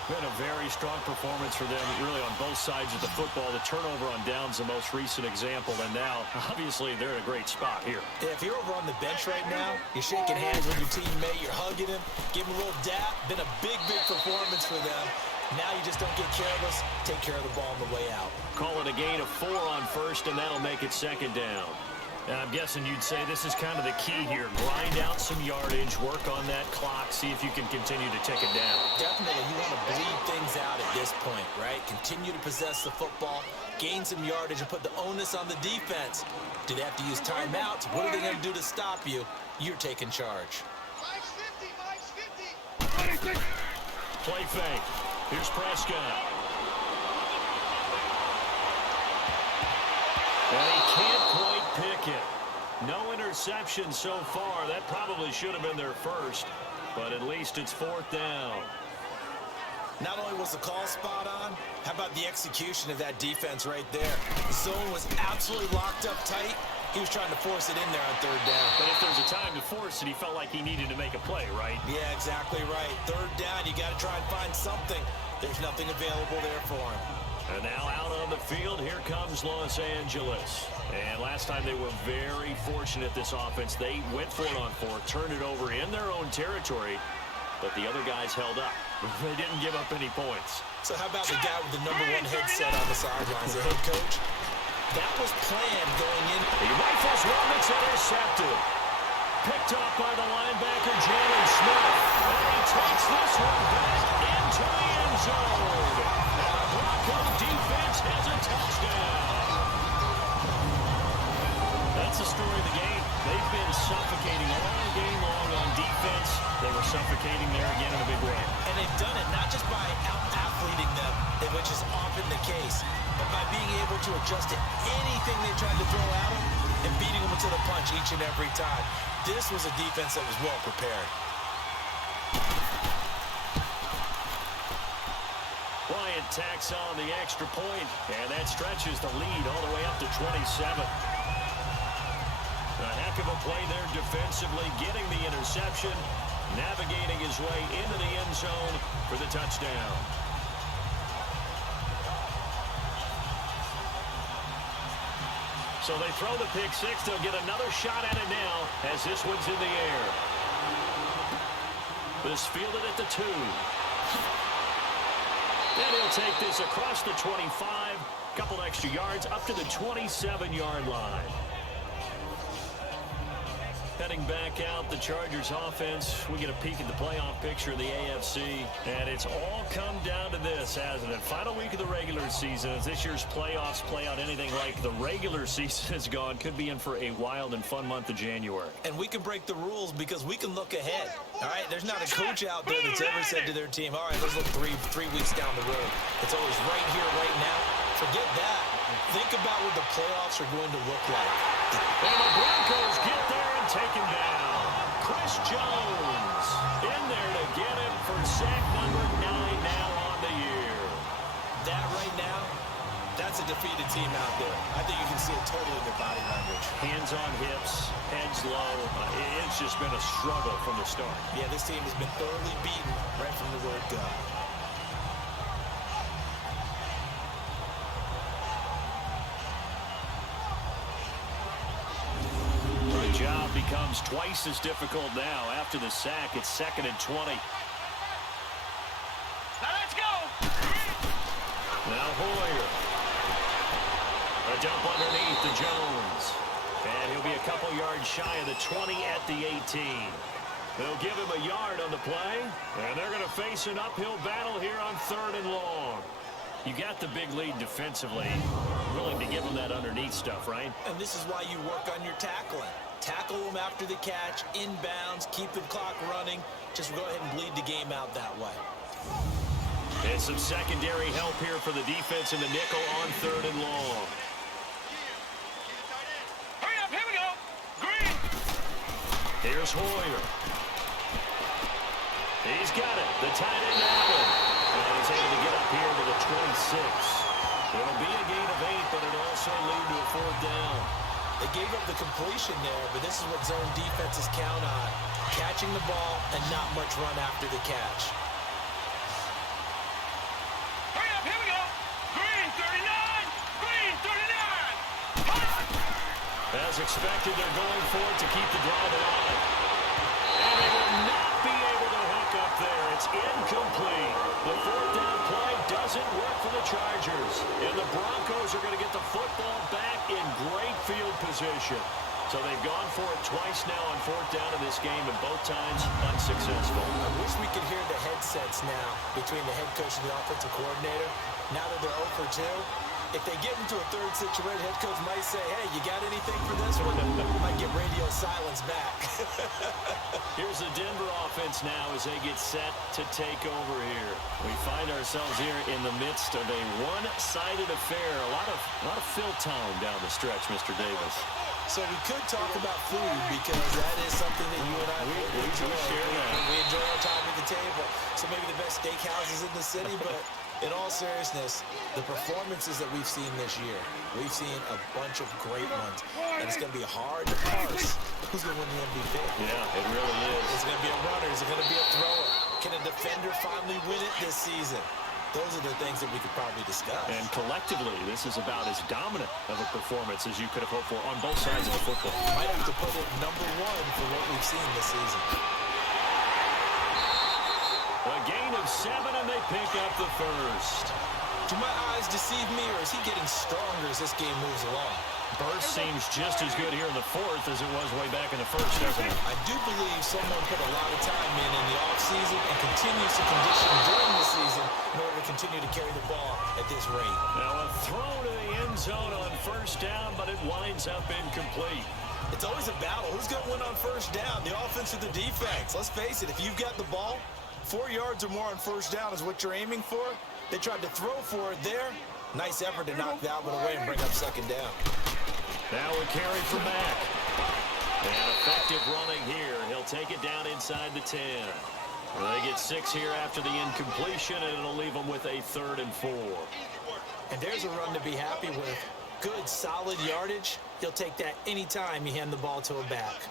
Been a very strong performance for them, really, on both sides of the football. The turnover on downs, the most recent example, and now, obviously, they're in a great spot here. Yeah, if you're over on the bench right now, you're shaking hands with your teammate, you're hugging him, give him a little dap. Been a big, big performance for them. Now you just don't get careless. Take care of the ball on the way out. Call it a gain of 4 on 1st, and that'll make it 2nd down. And I'm guessing you'd say this is kind of the key here. Grind out some yardage, work on that clock, see if you can continue to tick it down. Definitely, you want to bleed things out at this point, right? Continue to possess the football, gain some yardage, and put the onus on the defense. Do they have to use timeouts? What are they going to do to stop you? You're taking charge. Mike's 50, Mike's 50. Play fake. Here's Prescott. And he can't quite pick it. No interception. interceptions so far. That probably should have been their first, but at least it's 4th down. Not only was the call spot on, how about the execution of that defense right there? The zone was absolutely locked up tight. He was trying to force it in there on 3rd down. But if there's a time to force it, he felt like he needed to make a play, right? Yeah, exactly right. 3rd down, you got to try and find something. There's nothing available there for him. And now out on the field, here comes Los Angeles. And last time they were very fortunate, this offense. They went for it on 4th, turned it over in their own territory, but the other guys held up. They didn't give up any points. So how about the guy with the #1 headset on the sidelines, the head coach? That was planned going in. He rifles one that's intercepted. Picked off by the linebacker, Jalen Smith. And he takes this one back into the end zone. And the Broncos defense has a touchdown. That's the story of the game. They've been suffocating all game long on defense. They were suffocating there again in a big way. And they've done it not just by out-athleting them, which is often the case, but by being able to adjust to anything they tried to throw at them and beating them to the punch each and every time. This was a defense that was well prepared. Bryant tacks on the extra point, and that stretches the lead all the way up to 27. A heck of a play there defensively, getting the interception, navigating his way into the end zone for the touchdown. So they throw the pick six. They'll get another shot at it now as this one's in the air. This fielded at the 2. And he'll take this across the 25. Couple extra yards up to the 27-yard line. Heading back out, the Chargers offense. We get a peek at the playoff picture of the AFC. And it's all come down to this, hasn't it? Final week of the regular season. As this year's playoffs play out anything like the regular season has gone, could be in for a wild and fun month of January. And we can break the rules because we can look ahead. All right, there's not a coach out there that's ever said to their team, all right, let's look three weeks down the road. It's always right here, right now. Forget that. Think about what the playoffs are going to look like. And the Broncos get there and take him down. Chris Jones in there to get him for sack number 9 now on the year. That right now, that's a defeated team out there. I think you can see it totally in their body language. Hands on hips, heads low. It's just been a struggle from the start. Yeah, this team has been thoroughly beaten right from the word go. The job becomes twice as difficult now. After the sack, it's 2nd and 20. Now let's go. Now Hoyer. A dump underneath to Jones. And he'll be a couple yards shy of the 20 at the 18. They'll give him a yard on the play. And they're going to face an uphill battle here on 3rd and long. You got the big lead defensively. Willing to give them that underneath stuff, right? And this is why you work on your tackling. Tackle them after the catch, inbounds, keep the clock running. Just go ahead and bleed the game out that way. And some secondary help here for the defense in the nickel on 3rd and long. Hurry up, here we go. Green. Here's Hoyer. He's got it. The tight end Madden. And he's able to get up here to the 26. It'll be a gain of 8, but it'll also lead to a 4th down. They gave up the completion there, but this is what zone defenses count on. Catching the ball and not much run after the catch. Hurry up, here we go. Green 39. Green 39. As expected, they're going for it to keep the drive alive. And they will not be able to hook up there. It's incomplete. The 4th down play doesn't work for the Chargers. And the Broncos are going to get the football back in great field position. So they've gone for it twice now on 4th down in this game, and both times unsuccessful. I wish we could hear the headsets now between the head coach and the offensive coordinator. Now that they're 0 for 2, if they get into a third situation, head coach might say, hey, you got anything for this one? Might get radio silence back. Here's the Denver offense now as they get set to take over here. We find ourselves here in the midst of a one-sided affair. A lot of fill time down the stretch, Mr. Davis. So we could talk about food because that is something that you and I enjoy. We enjoy our time at the table. So maybe the best steakhouses in the city, but in all seriousness, the performances that we've seen this year, we've seen a bunch of great ones. And it's going to be hard to parse who's going to win the MVP. Yeah, it really is. Is it going to be a runner? Is it going to be a thrower? Can a defender finally win it this season? Those are the things that we could probably discuss. And collectively, this is about as dominant of a performance as you could have hoped for on both sides of the football. Might have to put it #1 for what we've seen this season. A gain of 7, and they pick up the first. Do my eyes deceive me, or is he getting stronger as this game moves along? Burst seems just as good here in the fourth as it was way back in the first, doesn't it? I do believe someone put a lot of time in the offseason and continues to condition during the season in order to continue to carry the ball at this rate. Now a throw to the end zone on first down, but it winds up incomplete. It's always a battle. Who's going to win on first down, the offense or the defense? Let's face it, if you've got the ball, 4 yards or more on first down is what you're aiming for. They tried to throw for it there. Nice effort to knock that one away and bring up second down. Now a carry for Mack. And effective running here. He'll take it down inside the 10. They get 6 here after the incompletion, and it'll leave them with a 3rd and 4. And there's a run to be happy with. Good, solid yardage. He'll take that anytime you hand the ball to a back.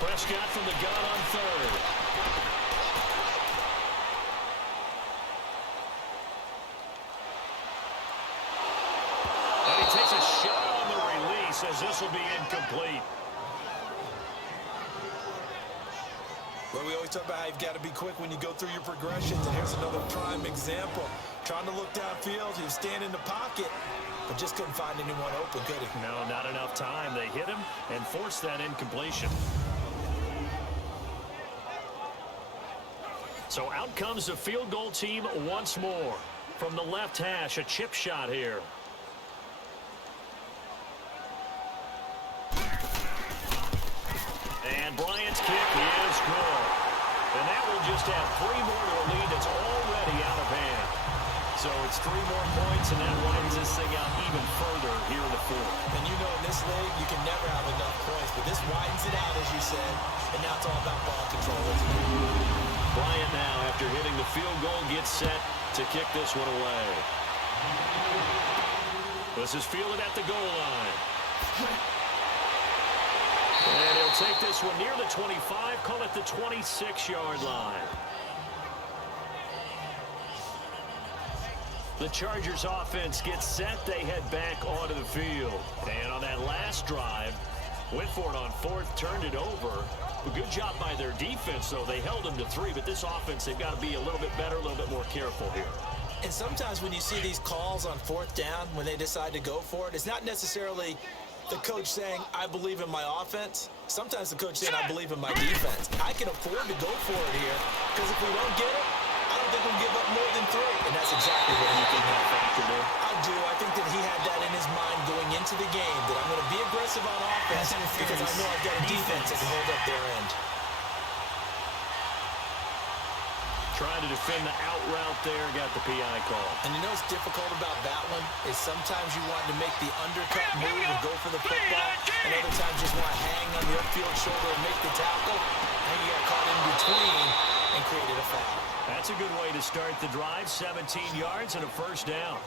Prescott from the gun on 3rd. And he takes a shot on the release as this will be incomplete. Well, we always talk about how you've got to be quick when you go through your progressions, and here's another prime example. Trying to look downfield, he was standing in the pocket, but just couldn't find anyone open, could he? No, not enough time. They hit him and forced that incompletion. So out comes the field goal team once more. From the left hash, a chip shot here. And Bryant's kick is good. And that will just add 3 more to a lead that's already out of hand. So it's 3 more points, and that widens this thing out even further here in the fourth. And you know in this league, you can never have enough points, but this widens it out, as you said, and now it's all about ball control, isn't it? Bryant now, after hitting the field goal, gets set to kick this one away. This is fielded at the goal line. And he'll take this one near the 25, call it the 26-yard line. The Chargers offense gets set. They head back onto the field. And on that last drive, went for it on 4th, turned it over. A good job by their defense, though. They held them to 3, but this offense, they've got to be a little bit better, a little bit more careful here. And sometimes when you see these calls on 4th down, when they decide to go for it, it's not necessarily the coach saying, I believe in my offense. Sometimes the coach saying, I believe in my defense. I can afford to go for it here, because if we don't get it, I don't think we'll give up more than 3. And that's exactly what he did. I do. I think that he had that in his mind going into the game, that I'm going to be aggressive on offense because I know I've got a defense that can hold up their end. Trying to defend the out route there, got the PI call. And you know what's difficult about that one is sometimes you want to make the undercut move and go for the football, and other times just want to hang on the upfield shoulder and make the tackle. And you got caught in between and created a foul. That's a good way to start the drive. 17 yards and a first down.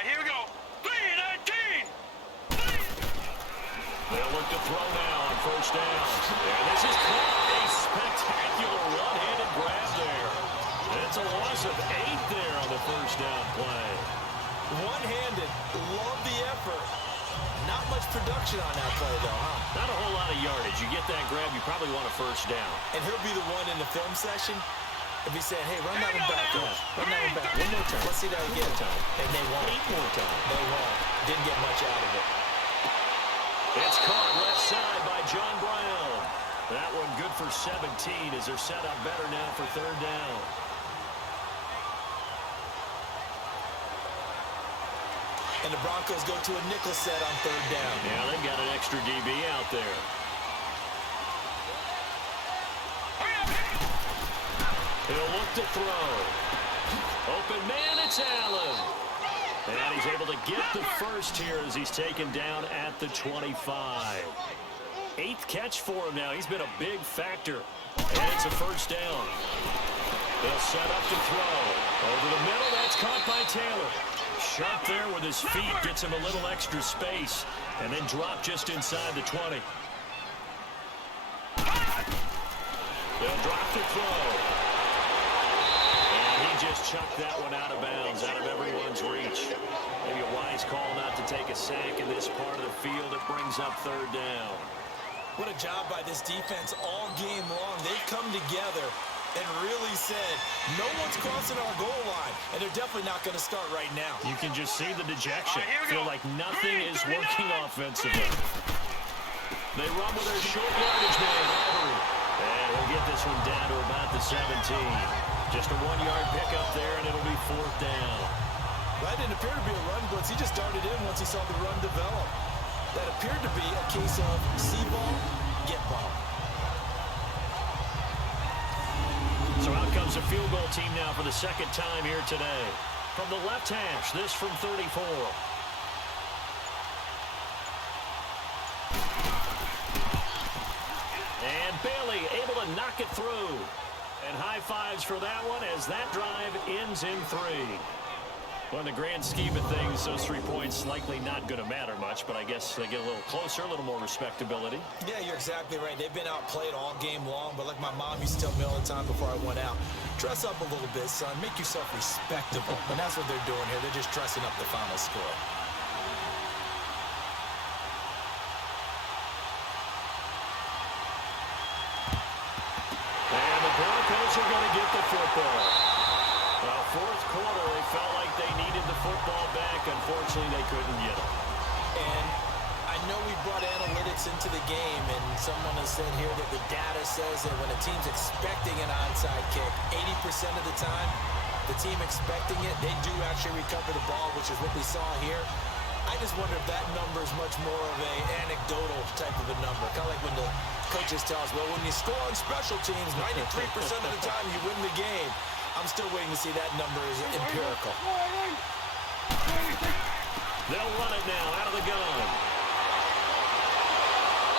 Here we go. 3-19. They'll look to throw now on first down. And this is a spectacular one-handed grab there. It's a loss of 8 there on the first down play. One-handed. Love the effort. Not much production on that play, though, huh? Not a whole lot of yardage. You get that grab, you probably want a first down. And he'll be the one in the film session If he's saying, hey, run that one back, coach. Run that one back. One more time. Let's see that again. And they won't. 8 more times. They won't. Didn't get much out of it. It's caught left side by John Brown. That one good for 17 as they're set up better now for third down. And the Broncos go to a nickel set on third down. Yeah, they've got an extra DB out there. He'll look to throw. Open man, it's Allen. And he's able to get the first here as he's taken down at the 25. 8th catch for him now. He's been a big factor. And it's a first down. They'll set up to throw. Over the middle, that's caught by Taylor. Sharp there with his feet, gets him a little extra space, and then drop just inside the 20. They'll drop the throw. And he just chucked that one out of bounds, out of everyone's reach. Maybe a wise call not to take a sack in this part of the field. It brings up third down. What a job by this defense all game long. They've come together and really said, no one's crossing our goal line, and they're definitely not going to start right now. You can just see the dejection. Feel like nothing is working offensively. They run with their short yardage man. And we'll get this one down to about the 17. Just a 1-yard pickup there, and it'll be fourth down. That didn't appear to be a run blitz. He just darted in once he saw the run develop. That appeared to be a case of see ball, get ball. So out comes a field goal team now for the second time here today. From the left hash, this from 34. And Bailey able to knock it through. And high fives for that one as that drive ends in 3. Well, in the grand scheme of things, those 3 points likely not going to matter much, but I guess they get a little closer, a little more respectability. Yeah, you're exactly right. They've been outplayed all game long, but like my mom used to tell me all the time before I went out, dress up a little bit, son. Make yourself respectable. And that's what they're doing here. They're just dressing up the final score. And the Broncos are going to get the football. Well, fourth quarter, they felt like they needed the football back. Unfortunately, they couldn't get it. And I know we brought analytics into the game, and someone has said here that the data says that when a team's expecting an onside kick, 80% of the time, the team expecting it, they do actually recover the ball, which is what we saw here. I just wonder if that number is much more of a anecdotal type of a number. Kind of like when the coaches tell us, well, when you score on special teams, 93% of the time you win the game. I'm still waiting to see that number is empirical. They'll run it now out of the gun.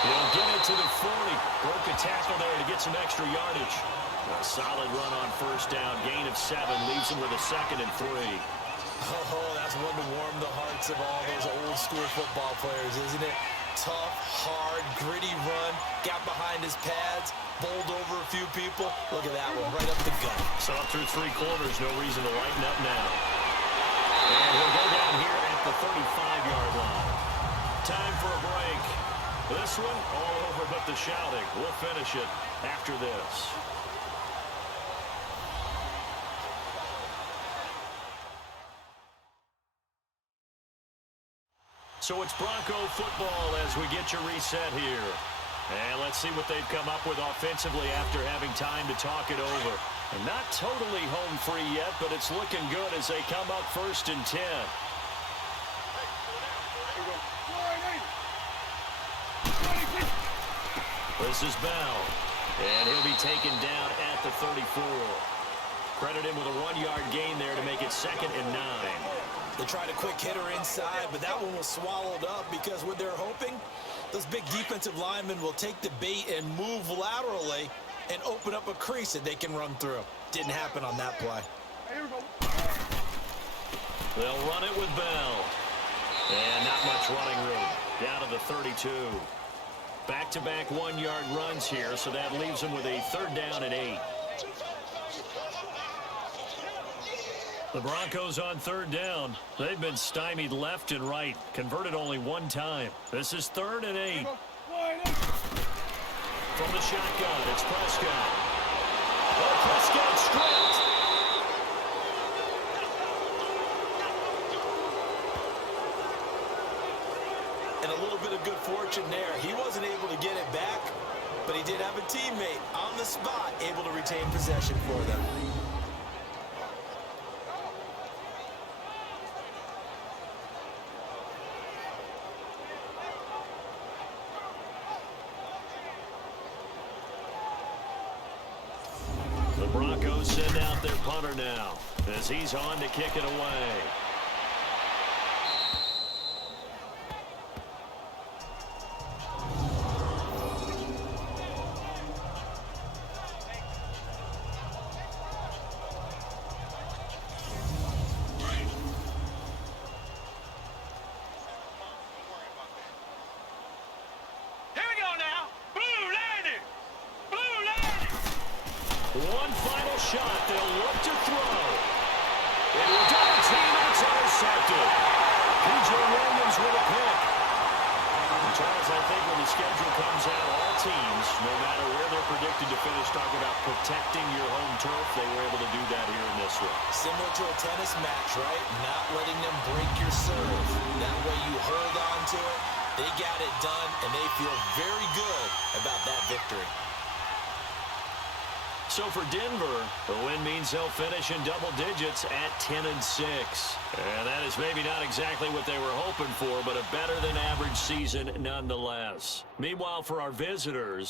He'll get it to the 40. Broke a tackle there to get some extra yardage. A solid run on first down. Gain of 7 leaves him with a 2nd and 3. Oh, that's one to warm the hearts of all those old school football players, isn't it? Tough, hard, gritty run. Got behind his pads. Bowled over a few people. Look at that one, right up the gut. So up through 3 quarters, no reason to lighten up now. And he'll go down here at the 35-yard line. Time for a break. This one, all over but the shouting. We'll finish it after this. So it's Bronco football as we get your reset here. And let's see what they've come up with offensively after having time to talk it over. And not totally home free yet, but it's looking good as they come up 1st and 10. This is Bell. And he'll be taken down at the 34. Credit him with a 1-yard gain there to make it 2nd and 9. They tried a quick hitter inside, but that one was swallowed up because what they're hoping, those big defensive linemen will take the bait and move laterally and open up a crease that they can run through. Didn't happen on that play. They'll run it with Bell. And not much running room. Down to the 32. Back-to-back 1-yard runs here, so that leaves them with a 3rd down and 8. The Broncos on 3rd down. They've been stymied left and right. Converted only 1 time. This is 3rd and 8. From the shotgun, it's Prescott. Oh, Prescott stripped. And a little bit of good fortune there. He wasn't able to get it back, but he did have a teammate on the spot able to retain possession for them. The Broncos send out their punter now as he's on to kick it away. Here we go now. Blue landing. Blue landing. One final shot. They'll look to throw. It will double team. It's intercepted. P.J. Williams with a pick. And Charles, I think when the schedule comes out, all teams, no matter where they're predicted to finish, talk about protecting your home turf. They were able to do that here in this one. Similar to a tennis match, right? Not letting them break your serve. That way you hold on to it. They got it done, and they feel very good about that victory. So for Denver, the win means they'll finish in double digits at 10-6. And that is maybe not exactly what they were hoping for, but a better than average season nonetheless. Meanwhile, for our visitors,